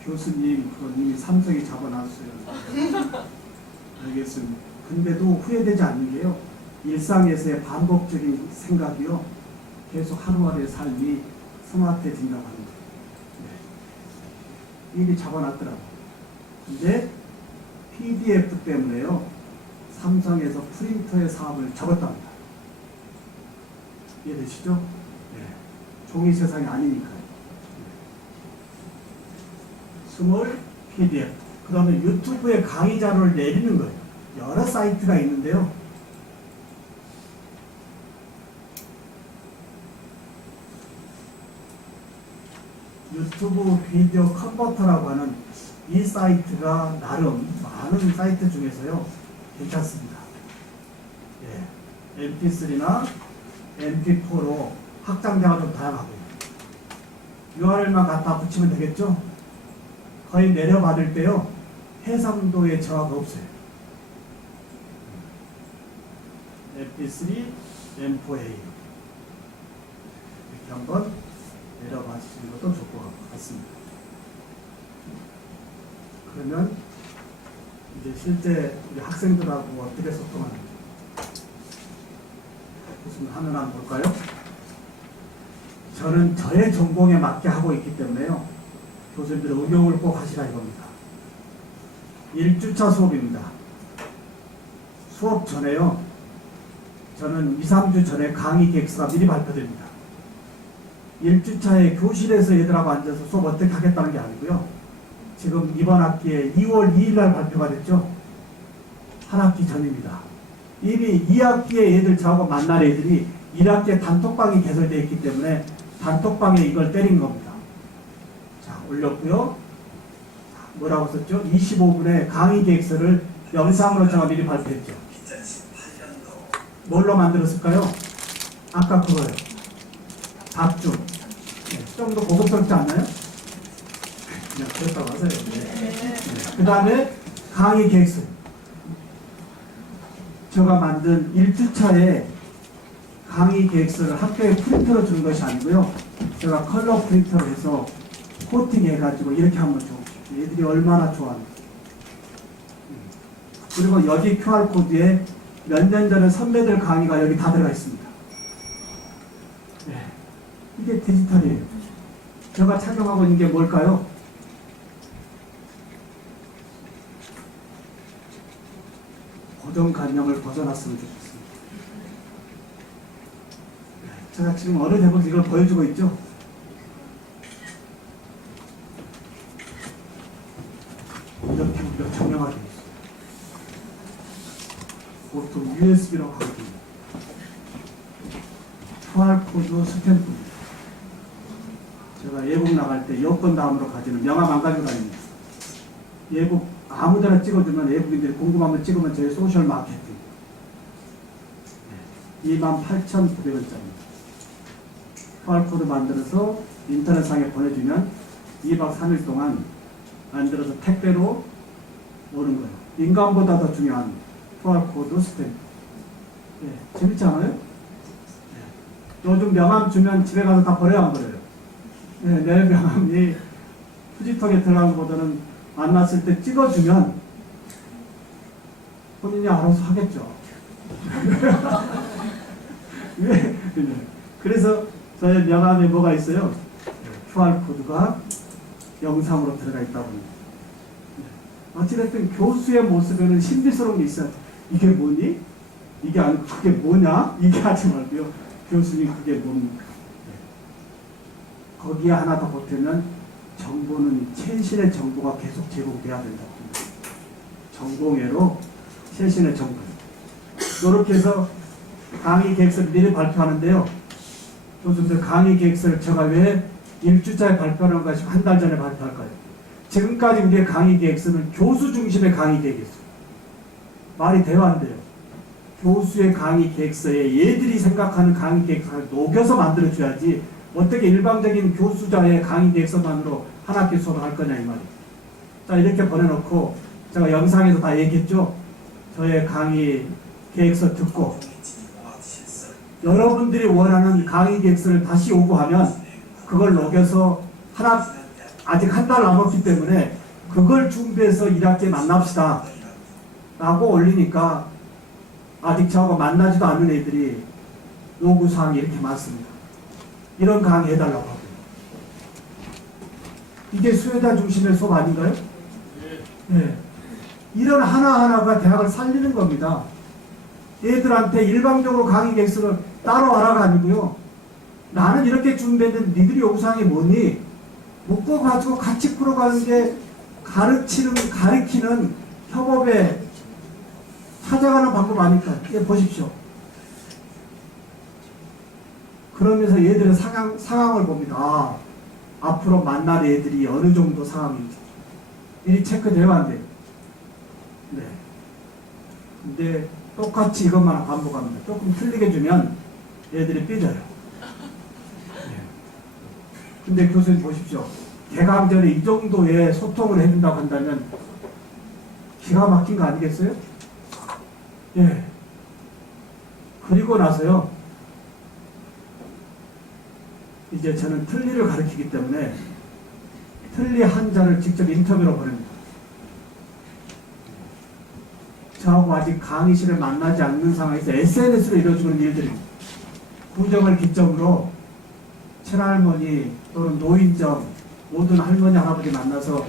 교수님 그건 이미 삼성이 잡아놨어요. 알겠습니다. 근데도 후회되지 않는 게요. 일상에서의 반복적인 생각이요. 계속 하루하루의 삶이 스마트해진다고 합니다. 네. 이미 잡아놨더라고요. 근데 PDF 때문에요. 삼성에서 프린터의 사업을 접었답니다. 이해되시죠? 네. 종이 세상이 아니니까요. 스몰 PDF. 그 다음에 유튜브에 강의 자료를 내리는 거예요. 여러 사이트가 있는데요. 유튜브 비디오 컨버터라고 하는 이 사이트가 나름 많은 사이트 중에서요. 괜찮습니다. 예. MP3나 MP4로 확장자가 좀 다양하고요. URL만 갖다 붙이면 되겠죠? 거의 내려받을 때요. 해상도의 저하가 없어요. MP3, M4A 이렇게 한번 내려봐주시는 것도 좋을 것 같습니다. 그러면 이제 실제 우리 학생들하고 어떻게 소통하는지 무슨 화면 한번 볼까요? 저는 저의 전공에 맞게 하고 있기 때문에요. 교수님들 응용을 꼭 하시라 이겁니다. 1주차 수업입니다. 수업 전에요. 저는 2, 3주 전에 강의 계획서가 미리 발표됩니다. 1주차에 교실에서 얘들하고 앉아서 수업 어떻게 하겠다는 게 아니고요. 지금 이번 학기에 2월 2일 날 발표가 됐죠. 한 학기 전입니다. 이미 2학기에 얘들 저하고 만날 애들이 1학기에 단톡방이 개설되어 있기 때문에 단톡방에 이걸 때린 겁니다. 자, 올렸고요. 뭐라고 썼죠? 25분에 강의 계획서를 영상으로 제가 미리 발표했죠. 뭘로 만들었을까요? 아까 그거요. 답중. 네, 좀 더 고급스럽지 않나요? 그냥 그렇다고 하세요. 네. 그 다음에 강의 계획서. 제가 만든 1주차에 강의 계획서를 학교에 프린터로 주는 것이 아니고요. 제가 컬러 프린터로 해서 코팅 해가지고 이렇게 한번 줘봅시다. 얘들이 얼마나 좋아하는지. 그리고 여기 QR코드에 몇 년 전에 선배들 강의가 여기 다 들어가 있습니다. 네. 이게 디지털이에요. 제가 착용하고 있는 게 뭘까요? 고정관념을 벗어났으면 좋겠습니다. 제가 지금 어느 대목에서 이걸 보여주고 있죠? 이렇게 우리가 정형화되어 있어요. 보통 USB라고 하거든요. QR코드 스탬프입니다. 제가 예국 나갈 때 여권 다음으로 가지는 명함 안 가지고 다닙니다. 예국 아무데나 찍어주면 외국인들이 궁금하면 찍으면 저희 소셜 마케팅 28,900원짜리입니다. QR코드 만들어서 인터넷상에 보내주면 2박 3일 동안 만들어서 택배로 오는 거예요. 인간보다 더 중요한 QR코드 스탬프. 네, 재밌지 않아요? 네. 요즘 명함 주면 집에 가서 다 버려야 안 버려요? 네, 내 명함이 휴지통에 들어간 것보다는 만났을 때 찍어주면 본인이 알아서 하겠죠. 왜? 그래서 저의 명함에 뭐가 있어요? QR코드가 영상으로 들어가 있다고 합니다. 어찌됐든 교수의 모습에는 신비스러운 게 있어요. 이게 뭐니? 이게 아니고 그게 뭐냐? 이게 하지 말고요. 교수님 그게 뭡니까? 거기에 하나 더 보태면 정보는 최신의 정보가 계속 제공돼야 된다고 합니다. 전공회로 최신의 정보. 이렇게 해서 강의 계획서를 미리 발표하는데요. 교수들 강의 계획서를 제가 왜 일주짜리 발표하는 것이 한 달 전에 발표할까요? 지금까지 우리의 강의 계획서는 교수 중심의 강의 계획이었어요. 말이 돼요, 안 돼요? 교수의 강의 계획서에 얘들이 생각하는 강의 계획서를 녹여서 만들어줘야지 어떻게 일반적인 교수자의 강의 계획서만으로 한 학기 수업을 할 거냐 이 말이에요. 자, 이렇게 보내놓고 제가 영상에서 다 얘기했죠. 저의 강의 계획서 듣고 여러분들이 원하는 강의 계획서를 다시 요구하면 그걸 녹여서 아직 한 달 남았기 때문에 그걸 준비해서 1학기에 만납시다 라고 올리니까 아직 저하고 만나지도 않는 애들이 요구사항이 이렇게 많습니다. 이런 강의 해달라고 하고요. 이게 수혜자 중심의 수업 아닌가요? 네. 이런 하나하나가 대학을 살리는 겁니다. 얘들한테 일방적으로 강의 계획서를 따로 하라가 아니고요. 나는 이렇게 준비했는데 니들이 요구사항이 뭐니? 묶어가지고 같이 풀어가는 게 가르치는 협업에 찾아가는 방법 아닐까? 예, 보십시오. 그러면서 얘들의 상황을 봅니다. 아, 앞으로 만날 애들이 어느 정도 상황인지. 미리 체크돼야 안 돼요. 네. 근데 똑같이 이것만 반복합니다. 조금 틀리게 주면 애들이 삐져요. 네. 근데 교수님 보십시오. 개강 전에 이 정도의 소통을 해준다고 한다면 기가 막힌 거 아니겠어요? 예. 그리고 나서요. 이제 저는 틀니를 가르치기 때문에 틀니 환자를 직접 인터뷰로 보냅니다. 저하고 아직 강의실을 만나지 않는 상황에서 SNS로 이루어지는 일들입니다. 구정을 기점으로 친할머니 또는 노인정 모든 할머니 할아버지 만나서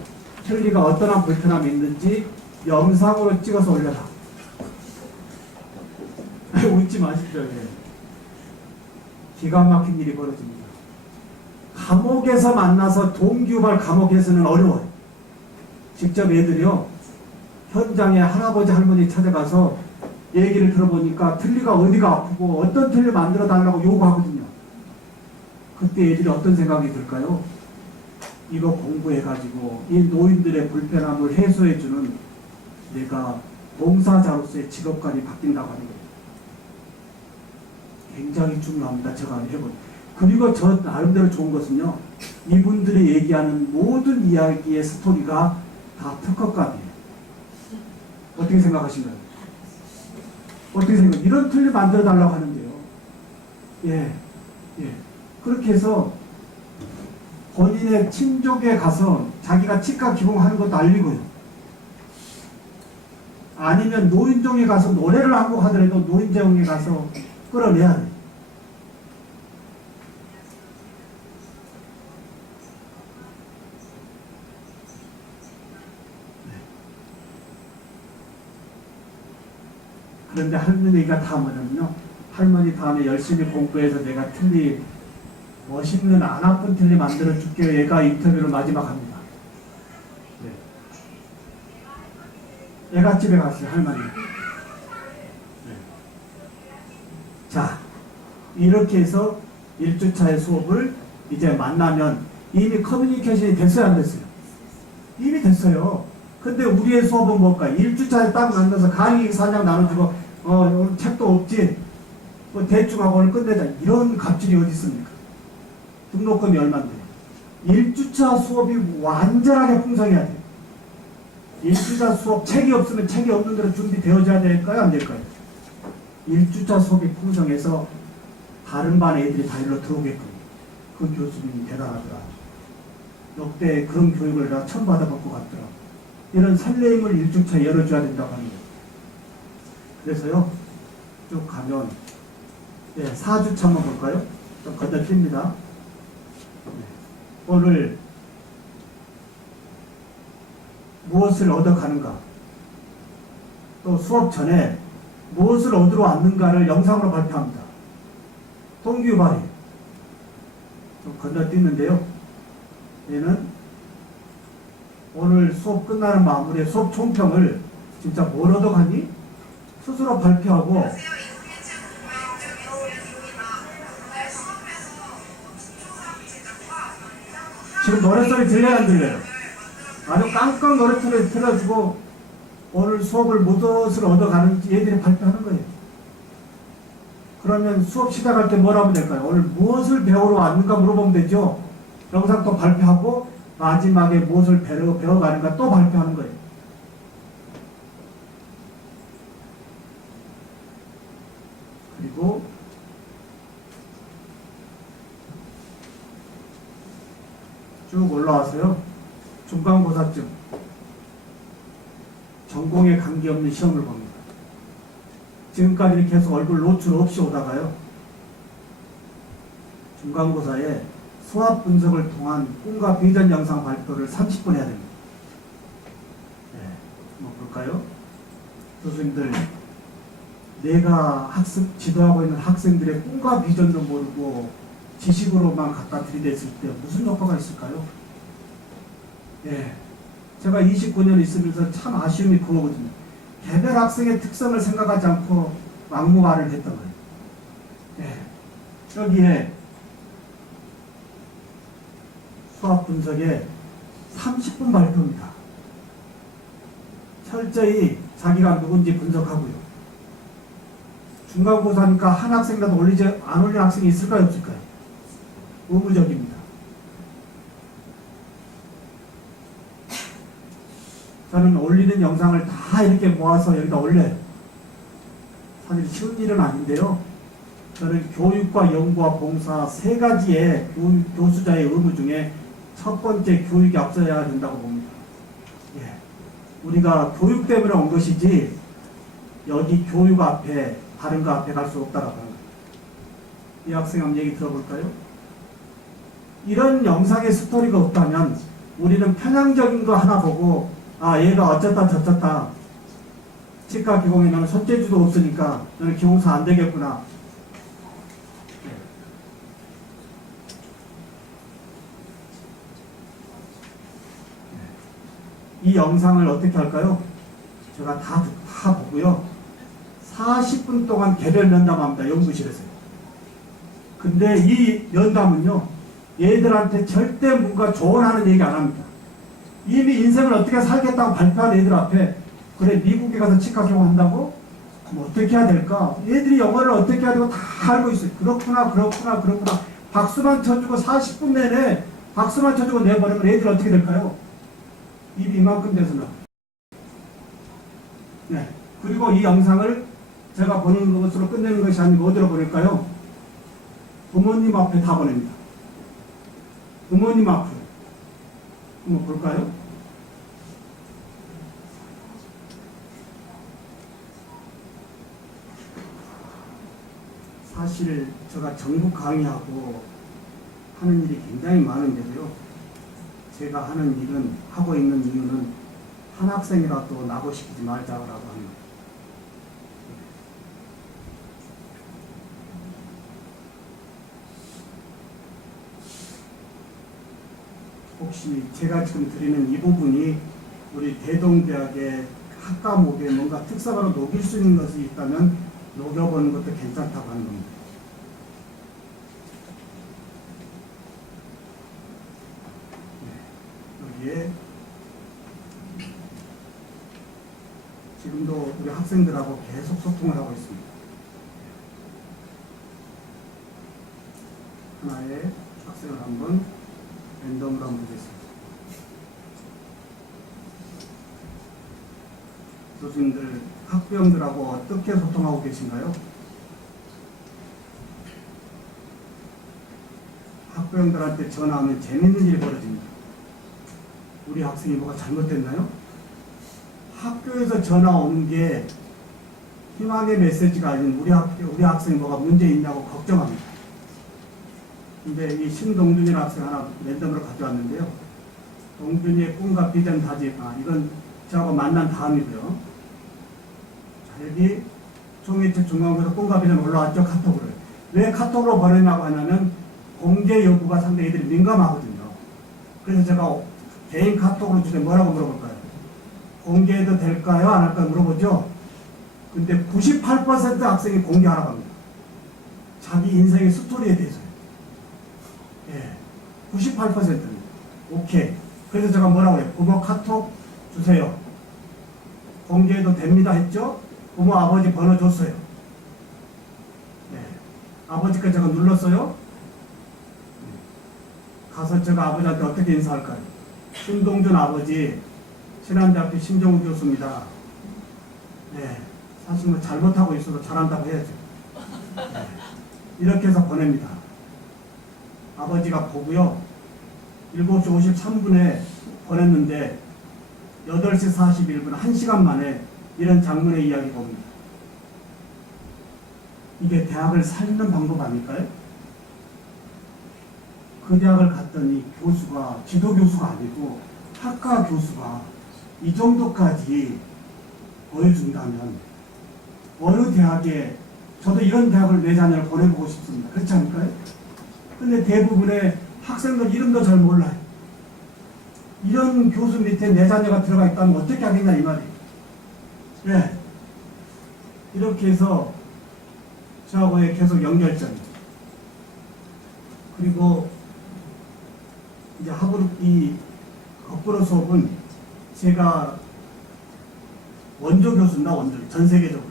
틀니가 어떠한 불편함이 있는지 영상으로 찍어서 올려라. 웃지 마십시오. 기가 막힌 일이 벌어집니다. 감옥에서 만나서 동기유발 감옥에서는 어려워요. 직접 애들이요. 현장에 할아버지 할머니 찾아가서 얘기를 들어보니까 틀니가 어디가 아프고 어떤 틀니 만들어 달라고 요구하거든요. 그때 애들이 어떤 생각이 들까요? 이거 공부해가지고 이 노인들의 불편함을 해소해주는 내가 봉사자로서의 직업관이 바뀐다고 하는 거예요. 굉장히 중요합니다. 제가 해본. 그리고 저 나름대로 좋은 것은요. 이분들이 얘기하는 모든 이야기의 스토리가 다 특허감이에요. 어떻게 생각하신가요? 어떻게 생각해요? 이런 틀을 만들어 달라고 하는데요. 예, 예. 그렇게 해서 본인의 친족에 가서 자기가 치과 기공하는 것도 알리고요. 아니면 노인정에 가서 노래를 한 곡 하더라도 노인정에 가서 끌어내야 돼요. 그런데 할머니가 다 뭐냐면요. 할머니 다음에 열심히 공부해서 내가 틀리 멋있는 안 아픈 틀리 만들어 줄게요. 얘가 인터뷰를 마지막 합니다. 네. 얘가 집에 갔어요. 할머니. 네. 자, 이렇게 해서 1주차의 수업을 이제 만나면 이미 커뮤니케이션이 됐어요? 안 됐어요? 이미 됐어요. 근데 우리의 수업은 뭘까? 1주차에 딱 만나서 강의 사냥 나눠주고 오늘 책도 없지? 뭐 대충 하고 오늘 끝내자. 이런 갑질이 어디 있습니까? 등록금이 얼마인데? 1주차 수업이 완전하게 풍성해야 돼요. 1주차 수업 책이 없으면 책이 없는 대로 준비되어져야 될까요? 안 될까요? 1주차 수업이 풍성해서 다른 반 애들이 다 일로 들어오게끔 그 교수님이 대단하더라. 역대 그런 교육을 내가 처음 받아볼 것 같더라. 이런 설레임을 1주차 열어줘야 된다고 합니다. 그래서요, 쭉 가면, 네, 4주차 한번 볼까요? 좀 건너뜁니다. 네. 오늘 무엇을 얻어가는가? 또 수업 전에 무엇을 얻으러 왔는가를 영상으로 발표합니다. 동기 유발이 좀 건너뛰는데요. 얘는 오늘 수업 끝나는 마무리에 수업 총평을 진짜 뭘 얻어가니? 스스로 발표하고 지금 노랫소리 들려요? 안 들려요? 아주 깡깡 노랫소리 틀어주고 오늘 수업을 무엇을 얻어가는지 얘들이 발표하는 거예요. 그러면 수업 시작할 때 뭐라 하면 될까요? 오늘 무엇을 배우러 왔는가 물어보면 되죠. 영상 또 발표하고 마지막에 무엇을 배워가는가 또 발표하는 거예요. 그리고 쭉 올라와서요. 중간고사증 전공에 관계없는 시험을 봅니다. 지금까지는 계속 얼굴 노출 없이 오다가요. 중간고사에 수학 분석을 통한 꿈과 비전 영상 발표를 30분 해야 됩니다. 네, 한번 볼까요? 교수님들, 내가 학습 지도하고 있는 학생들의 꿈과 비전도 모르고 지식으로만 갖다 들이댔을 때 무슨 효과가 있을까요? 예, 제가 29년 있으면서 참 아쉬움이 그거거든요. 개별 학생의 특성을 생각하지 않고 막무가내를 했던 거예요. 예, 여기에 수학 분석에 30분 발표입니다. 철저히 자기가 누군지 분석하고요. 중간고사니까 한 학생이라도 안 올린 학생이 있을까요? 없을까요? 의무적입니다. 저는 올리는 영상을 다 이렇게 모아서 여기다 올려요. 사실 쉬운 일은 아닌데요. 저는 교육과 연구와 봉사 세 가지의 교수자의 의무 중에 첫 번째 교육이 앞서야 된다고 봅니다. 예. 우리가 교육 때문에 온 것이지 여기 교육 앞에 다른 거 앞에 갈 수 없다라고 합니다. 이 학생 한번 얘기 들어볼까요? 이런 영상의 스토리가 없다면 우리는 편향적인 거 하나 보고 아 얘가 어쩌다 저쩌다 치과 기공에 너는 손재주도 없으니까 너는 기공사 안 되겠구나. 이 영상을 어떻게 할까요? 제가 다 보고요. 40분 동안 개별 면담합니다. 연구실에서요. 근데 이 면담은요. 얘들한테 절대 뭔가 조언하는 얘기 안 합니다. 이미 인생을 어떻게 살겠다고 발표한 애들 앞에 그래 미국에 가서 치과 경험한다고? 뭐 어떻게 해야 될까? 얘들이 영어를 어떻게 해야 되고 다 알고 있어요. 그렇구나. 박수만 쳐주고 40분 내내 박수만 쳐주고 내버리면 애들 어떻게 될까요? 입이 이만큼 돼서는. 네. 그리고 이 영상을 제가 보는 것으로 끝내는 것이 아니고 어디로 보낼까요? 부모님 앞에 다 보냅니다. 부모님 앞에. 한번 볼까요? 사실 제가 전국 강의하고 하는 일이 굉장히 많은데도요. 제가 하는 일은, 하고 있는 이유는 한 학생이라도 낙오시키지 말자라고 합니다. 혹시 제가 지금 드리는 이 부분이 우리 대동대학의 학 과목에 뭔가 특성으로 녹일 수 있는 것이 있다면 녹여보는 것도 괜찮다고 하는 겁니다. 네, 여기에 지금도 우리 학생들하고 계속 소통을 하고 있습니다. 하나의 학생을 한번 랜덤으로 한번 보겠습니다. 교수님들, 학부형들하고 어떻게 소통하고 계신가요? 학부형들한테 전화하면 재밌는 일이 벌어집니다. 우리 학생이 뭐가 잘못됐나요? 학교에서 전화 오는 게 희망의 메시지가 아닌 우리 학생이 뭐가 문제 있냐고 걱정합니다. 근데 이 신동준이라는 학생 하나 랜덤으로 가져왔는데요. 동준이의 꿈과 비전 다짐, 이건 저하고 만난 다음이고요. 자, 여기 총회측 중간고사 꿈과 비전 올라왔죠, 카톡으로. 왜 카톡으로 보내냐고 하냐면 공개 여부가 상당히 애들이 민감하거든요. 그래서 제가 개인 카톡으로 주제 뭐라고 물어볼까요? 공개해도 될까요? 안 할까요? 물어보죠. 근데 98% 학생이 공개하라고 합니다. 자기 인생의 스토리에 대해서요. 예, 98%입니다. 오케이. 그래서 제가 뭐라고 해요? 부모 카톡 주세요. 공개해도 됩니다 했죠? 부모 아버지 번호 줬어요. 네. 아버지께 제가 눌렀어요. 가서 제가 아버지한테 어떻게 인사할까요? 신동준 아버지, 신한대학교 신정우 교수입니다. 네. 사실 뭐 잘못하고 있어도 잘한다고 해야죠. 네. 이렇게 해서 보냅니다. 아버지가 보고요. 7시 53분에 보냈는데 8시 41분 1시간 만에 이런 장문의 이야기가 옵니다. 이게 대학을 살리는 방법 아닐까요? 그 대학을 갔더니 교수가 지도교수가 아니고 학과 교수가 이 정도까지 보여준다면 어느 대학에 저도 이런 대학을 내 자녀를 보내보고 싶습니다. 그렇지 않을까요? 근데 대부분의 학생들 이름도 잘 몰라요. 이런 교수 밑에 내 자녀가 들어가 있다면 어떻게 하겠냐 이 말이에요. 네. 이렇게 해서 저하고의 계속 연결점. 그리고 이제 이 거꾸로 수업은 제가 원조 교수입니다. 원조. 전 세계적으로.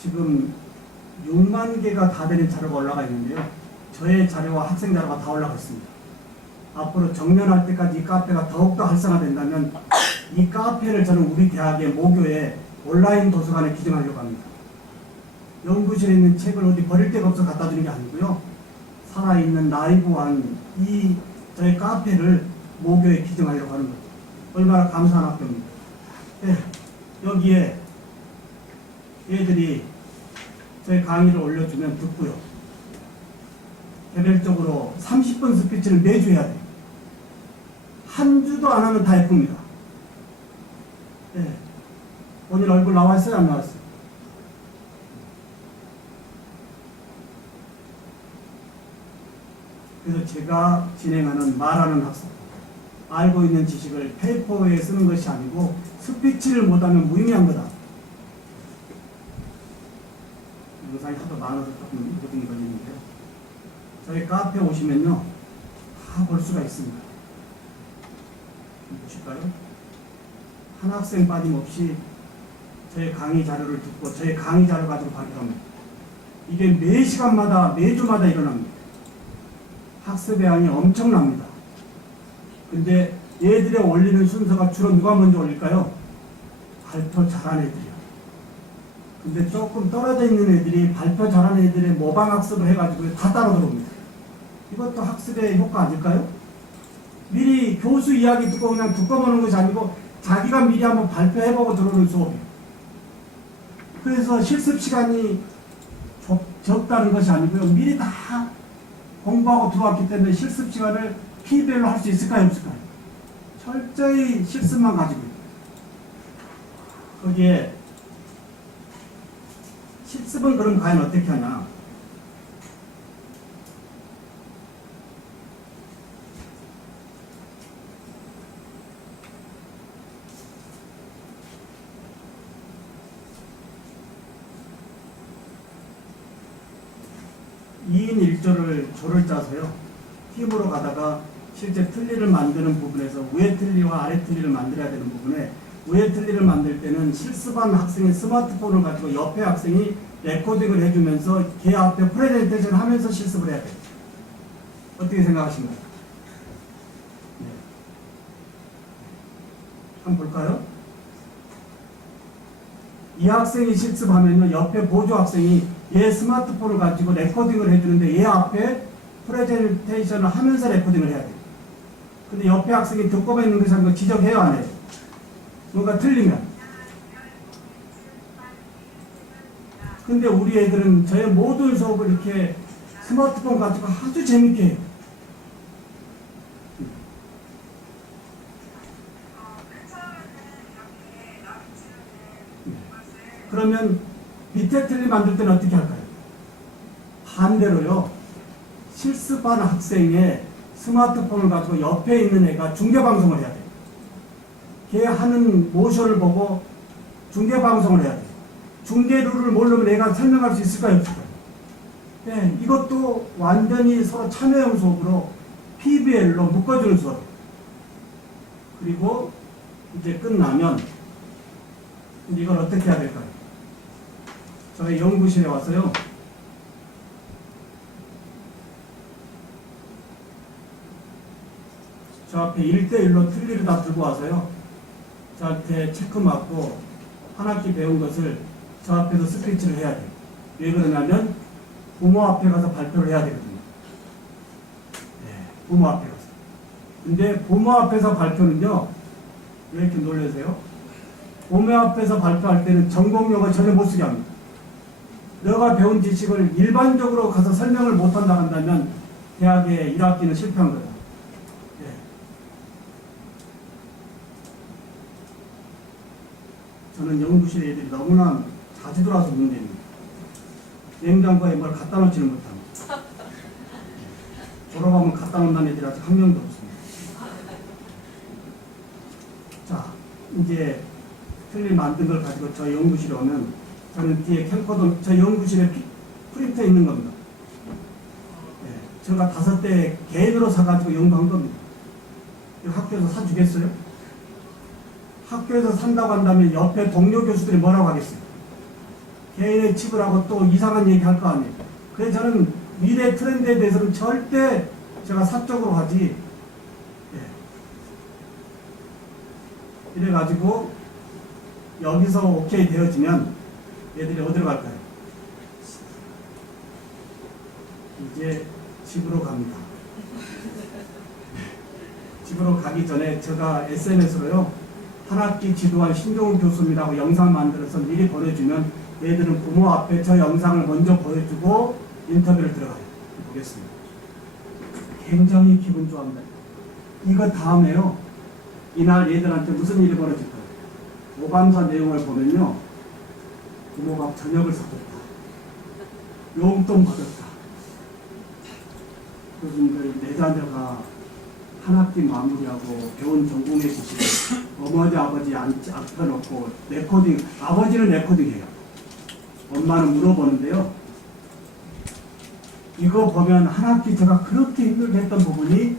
지금 6만 개가 다 되는 자료가 올라가 있는데요. 저의 자료와 학생 자료가 다 올라가 있습니다. 앞으로 정년할 때까지 이 카페가 더욱더 활성화된다면 이 카페를 저는 우리 대학의 모교에 온라인 도서관에 기증하려고 합니다. 연구실에 있는 책을 어디 버릴 데가 없어 갖다 주는 게 아니고요. 살아있는 라이브한 이 저희 카페를 모교에 기증하려고 하는 거죠. 얼마나 감사한 학교입니다. 네, 여기에 얘들이 저희 강의를 올려주면 듣고요. 개별적으로 30분 스피치를 매주 해야 돼요. 한 주도 안 하면 다 예쁩니다. 네. 오늘 얼굴 나왔어요? 안 나왔어요? 그래서 제가 진행하는 말하는 학습, 알고 있는 지식을 페이퍼에 쓰는 것이 아니고 스피치를 못하면 무의미한 거다. 영상이 하도 많아서 조금 고민이 걸리는데요. 저희 카페 오시면요, 다 볼 수가 있습니다. 보실까요? 한 학생 빠짐없이 저희 강의 자료를 듣고 저희 강의 자료 가지고 발표합니다. 이게 매 시간마다 매주마다 일어납니다. 학습의 양이 엄청납니다. 근데 얘들의 올리는 순서가 주로 누가 먼저 올릴까요? 발표 잘하는 애들이요. 근데 조금 떨어져 있는 애들이 발표 잘하는 애들의 모방 학습을 해가지고 다 따라 들어옵니다. 이것도 학습의 효과 아닐까요? 미리 교수 이야기 듣고 그냥 듣고 보는 것이 아니고 자기가 미리 한번 발표해보고 들어오는 수업이에요. 그래서 실습 시간이 적다는 것이 아니고요. 미리 다 공부하고 들어왔기 때문에 실습 시간을 P별로 할 수 있을까요? 없을까요? 철저히 실습만 가지고 있어요. 거기에 실습은 그럼 과연 어떻게 하냐? (2인 1조를 조를 짜서요. 팀으로 가다가 실제 틀니를 만드는 부분에서 위에 틀니와 아래 틀니를 만들어야 되는 부분에 위에 틀니를 만들 때는 실습한 학생의 스마트폰을 가지고 옆에 학생이 레코딩을 해주면서 걔 앞에 프레젠테이션 하면서 실습을 해야 돼요. 어떻게 생각하십니까? 네. 한번 볼까요? 이 학생이 실습하면요, 옆에 보조 학생이 얘 스마트폰을 가지고 레코딩을 해주는데 얘 앞에 프레젠테이션을 하면서 레코딩을 해야 돼요. 근데 옆에 학생이 듣고만 있는 것이 아니고 지적해요, 안 해요? 뭔가 틀리면. 근데 우리 애들은 저의 모든 수업을 이렇게 스마트폰 가지고 아주 재밌게 해요. 그러면 밑에 틀리 만들 때는 어떻게 할까요? 반대로요. 실습한 학생의 스마트폰을 가지고 옆에 있는 애가 중계방송을 해야 돼요. 걔 하는 모션을 보고 중계방송을 해야 돼요. 중계 룰을 모르면 애가 설명할 수 있을까요? 없을까요? 네, 이것도 완전히 서로 참여형 수업으로 PBL로 묶어주는 수업. 그리고 이제 끝나면 이걸 어떻게 해야 될까요? 저희 연구실에 와서요. 저 앞에 1대1로 틀니를 다 들고 와서요. 저한테 체크 맞고 한 학기 배운 것을 저 앞에서 스피치를 해야 돼요. 왜 그러냐면 부모 앞에 가서 발표를 해야 되거든요. 네, 부모 앞에 가서. 근데 부모 앞에서 발표는요. 왜 이렇게 놀라세요? 부모 앞에서 발표할 때는 전공용어 전혀 못 쓰게 합니다. 너가 배운 지식을 일반적으로 가서 설명을 못한다 한다면 대학의 1학기는 실패한 거다. 네. 저는 연구실 애들이 너무나 자주 들어와서 문제입니다. 냉장고에 뭘 갖다 놓지는 못합니다. 졸업하면 갖다 놓는 애들이 아직 한 명도 없습니다. 자, 이제 틀니 만든 걸 가지고 저 연구실에 오면 저는 뒤에 캠코더, 저 연구실에 프린터 있는 겁니다. 네, 제가 5대 개인으로 사가지고 연구한 겁니다. 학교에서 사주겠어요? 학교에서 산다고 한다면 옆에 동료 교수들이 뭐라고 하겠어요? 개인의 칩을 하고 또 이상한 얘기 할 거 아니에요. 그래서 저는 미래 트렌드에 대해서는 절대 제가 사적으로 하지. 예. 이래가지고 여기서 오케이 되어지면 얘들이 어디로 갈까요? 이제 집으로 갑니다. 집으로 가기 전에 제가 SNS로요. 한 학기 지도한 신종훈 교수님이라고 영상 만들어서 미리 보내주면 얘들은 부모 앞에 저 영상을 먼저 보여주고 인터뷰를 들어가요. 보겠습니다. 굉장히 기분 좋아합니다. 이거 다음에요. 이날 얘들한테 무슨 일이 벌어질까요? 오감사 내용을 보면요. 부모가 저녁을 사줬다. 용돈 받았다. 교수님들 내 자녀가 한 학기 마무리하고 배운 전공의 지식을 어머니 아버지 앞혀놓고 레코딩, 아버지는 레코딩해요. 엄마는 물어보는데요. 이거 보면 한 학기 제가 그렇게 힘들게 했던 부분이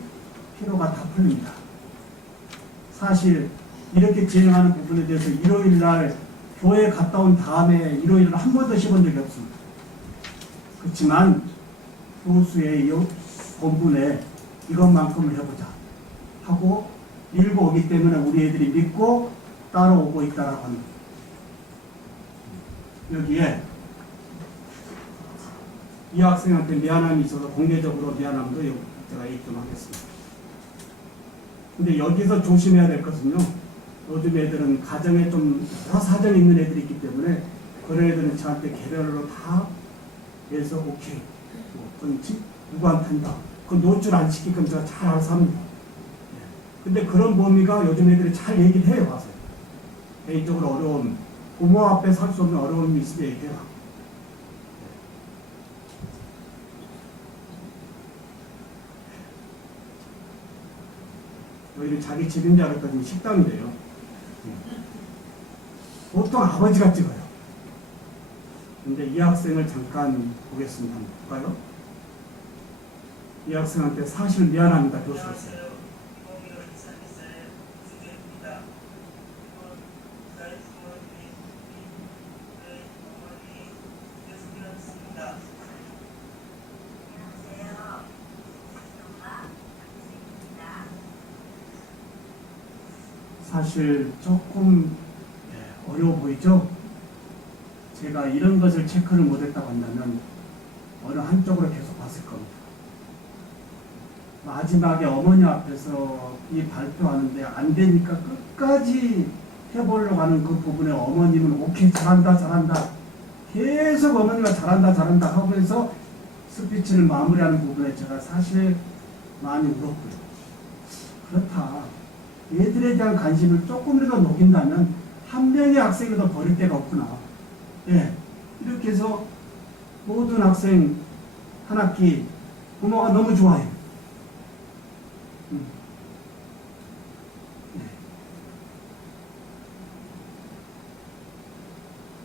피로가 다 풀립니다. 사실 이렇게 진행하는 부분에 대해서 일요일날 교회 갔다 온 다음에 일요일을 한 번도 쉬본 적이 없습니다. 그렇지만 교수의 본분에 이것만큼을 해보자 하고 밀고 오기 때문에 우리 애들이 믿고 따라오고 있다라고 합니다. 여기에 이 학생한테 미안함이 있어서 공개적으로 미안함도 제가 입금하겠습니다. 근데 여기서 조심해야 될 것은요, 요즘 애들은 가정에 좀 여러 사정이 있는 애들이 있기 때문에 그런 애들은 저한테 개별로 다 해서 오케이, 그건 누구한테 한다, 그건 노출 안 시키면 제가 잘 알아서 합니다. 근데 그런 범위가 요즘 애들이 잘 얘기를 해요. 와서 개인적으로 어려움, 부모 앞에 살 수 없는 어려움이 있으면 얘기해라. 여기는 자기 집인 줄 알았더니 식당이래요. 보통 아버지가 찍어요. 근데 이 학생을 잠깐 보겠습니다. 한번 볼까요? 이 학생한테 사실 미안합니다. 교수였어요. 사실 조금 어려워 보이죠? 제가 이런 것을 체크를 못했다고 한다면 어느 한쪽으로 계속 봤을 겁니다. 마지막에 어머니 앞에서 이 발표하는데 안 되니까 끝까지 해보려고 하는 그 부분에 어머님은 오케이 잘한다 잘한다 계속 어머니가 잘한다 잘한다 하면서 스피치를 마무리하는 부분에 제가 사실 많이 울었고요. 그렇다. 얘들에 대한 관심을 조금이라도 녹인다면 한 명의 학생이라도 버릴 데가 없구나. 예. 이렇게 해서 모든 학생 한 학기 부모가 너무 좋아해요. 네.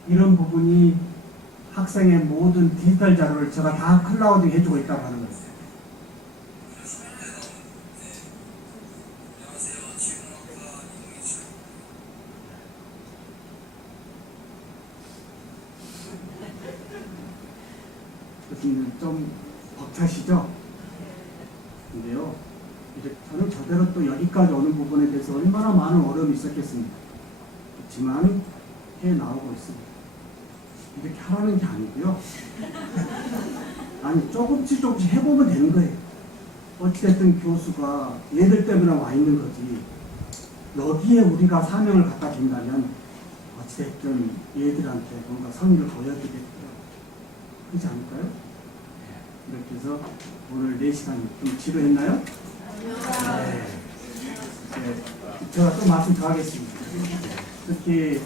이런 부분이 학생의 모든 디지털 자료를 제가 다 클라우딩 해주고 있다고 하는 거예요. 좀 벅차시죠? 근데요, 이제 저는 저대로 또 여기까지 오는 부분에 대해서 얼마나 많은 어려움이 있었겠습니까? 그렇지만 해 나오고 있습니다. 이렇게 하라는 게 아니고요. 아니 조금씩 해보면 되는 거예요. 어찌됐든 교수가 얘들 때문에 와 있는 거지. 여기에 우리가 사명을 갖다 준다면 어찌됐든 얘들한테 뭔가 성의를 보여주겠고요. 그렇지 않을까요? 이렇게 해서 오늘 4시간 좀 지루했나요? 네. 제가 또 말씀 더 하겠습니다. 특히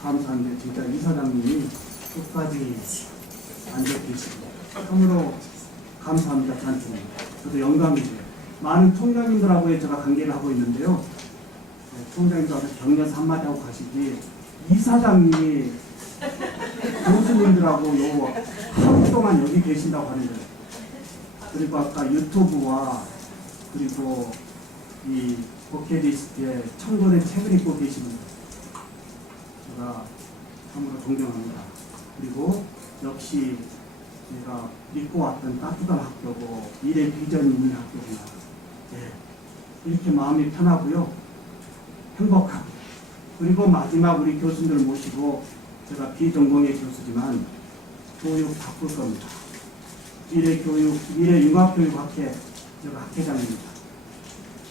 감사한데 진짜 이사장님이 끝까지 앉아 계시고 참으로 감사합니다. 단추. 저도 영광이고요. 많은 총장님들하고 제가 관계를 하고 있는데요. 총장님들하고 격려서 한마디 하고 가시지 이사장님이 교수님들하고 요 하루 동안 여기 계신다고 하는 거예요. 그리고 아까 유튜브와 그리고 이 버킷리스트에 청도의 책을 읽고 계시는 거예요. 제가 참으로 존경합니다. 그리고 역시 제가 믿고 왔던 따뜻한 학교고 미래 비전이 있는 학교구나. 네. 이렇게 마음이 편하고요. 행복하고. 그리고 마지막 우리 교수님들 모시고 제가 비전공의 교수지만 교육 바꿀 겁니다. 미래 융합교육학회 제가 학회장입니다.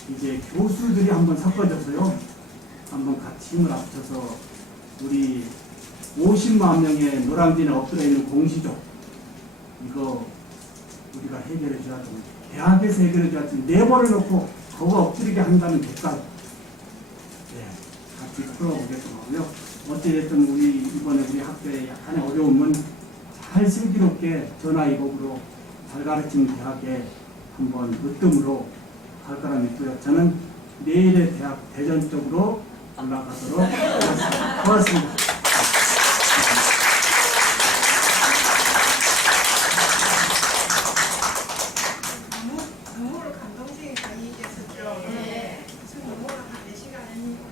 이제 교수들이 한번 섞어져서요. 한번 같이 힘을 합쳐서 우리 50만 명의 노량진에 엎드려 있는 공시족 이거 우리가 해결해 줘야 됩니다. 대학에서 해결해 줘야 됩니다. 내버려놓고 그거 엎드리게 한다는 될까요? 네, 같이 풀어보겠다고 하고요. 어찌됐든 우리 이번에 우리 학교의 약간의 어려움은 잘 슬기롭게 전화위복으로 잘 가르치는 대학에 한번 으뜸으로 갈 거라 믿고요. 저는 내일의 대학 대전 쪽으로 올라가도록 하겠습니다. 고맙습니다. 너무 감동적인 강의였었죠. 네. 지금 너무 한 4시간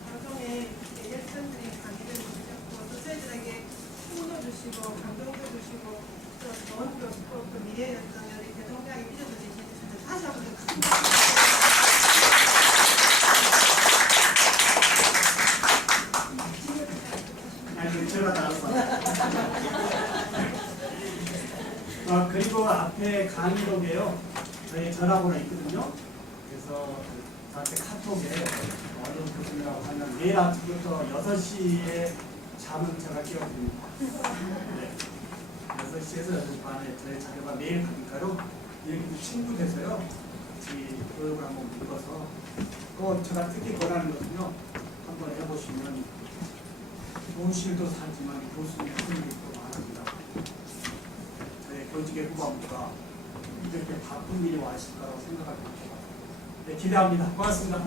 방송에 예전들이 강의를 주셨고 또 저희들에게 힘도 주시고 감동도 주시고 또 조언도 주고 또 미래의 어떤 이렇게 동작에 믿어도 주시는 다시 한번 큰 박수. 앞에 강의록에요. 저희 전화번호 있거든요. 그래서 저한테 카톡에 어느 교수님이라고 하면 내일 아침부터 6시에 잠은 제가 깨워드립니다. 네. 6시에서 6시 반에 저희 자료가 매일 가니까요. 여기도 친구 돼서요. 같이 교육을 한번 묶어서 또 제가 특히 권하는 것은요. 한번 해보시면 교실도 살지만 교수님 하는 일도 많습니다. 저희 교직의 후반부가 이렇게 바쁜 일이 와 있을까라고 생각할 것 같아요. 네, 기대합니다. 고맙습니다.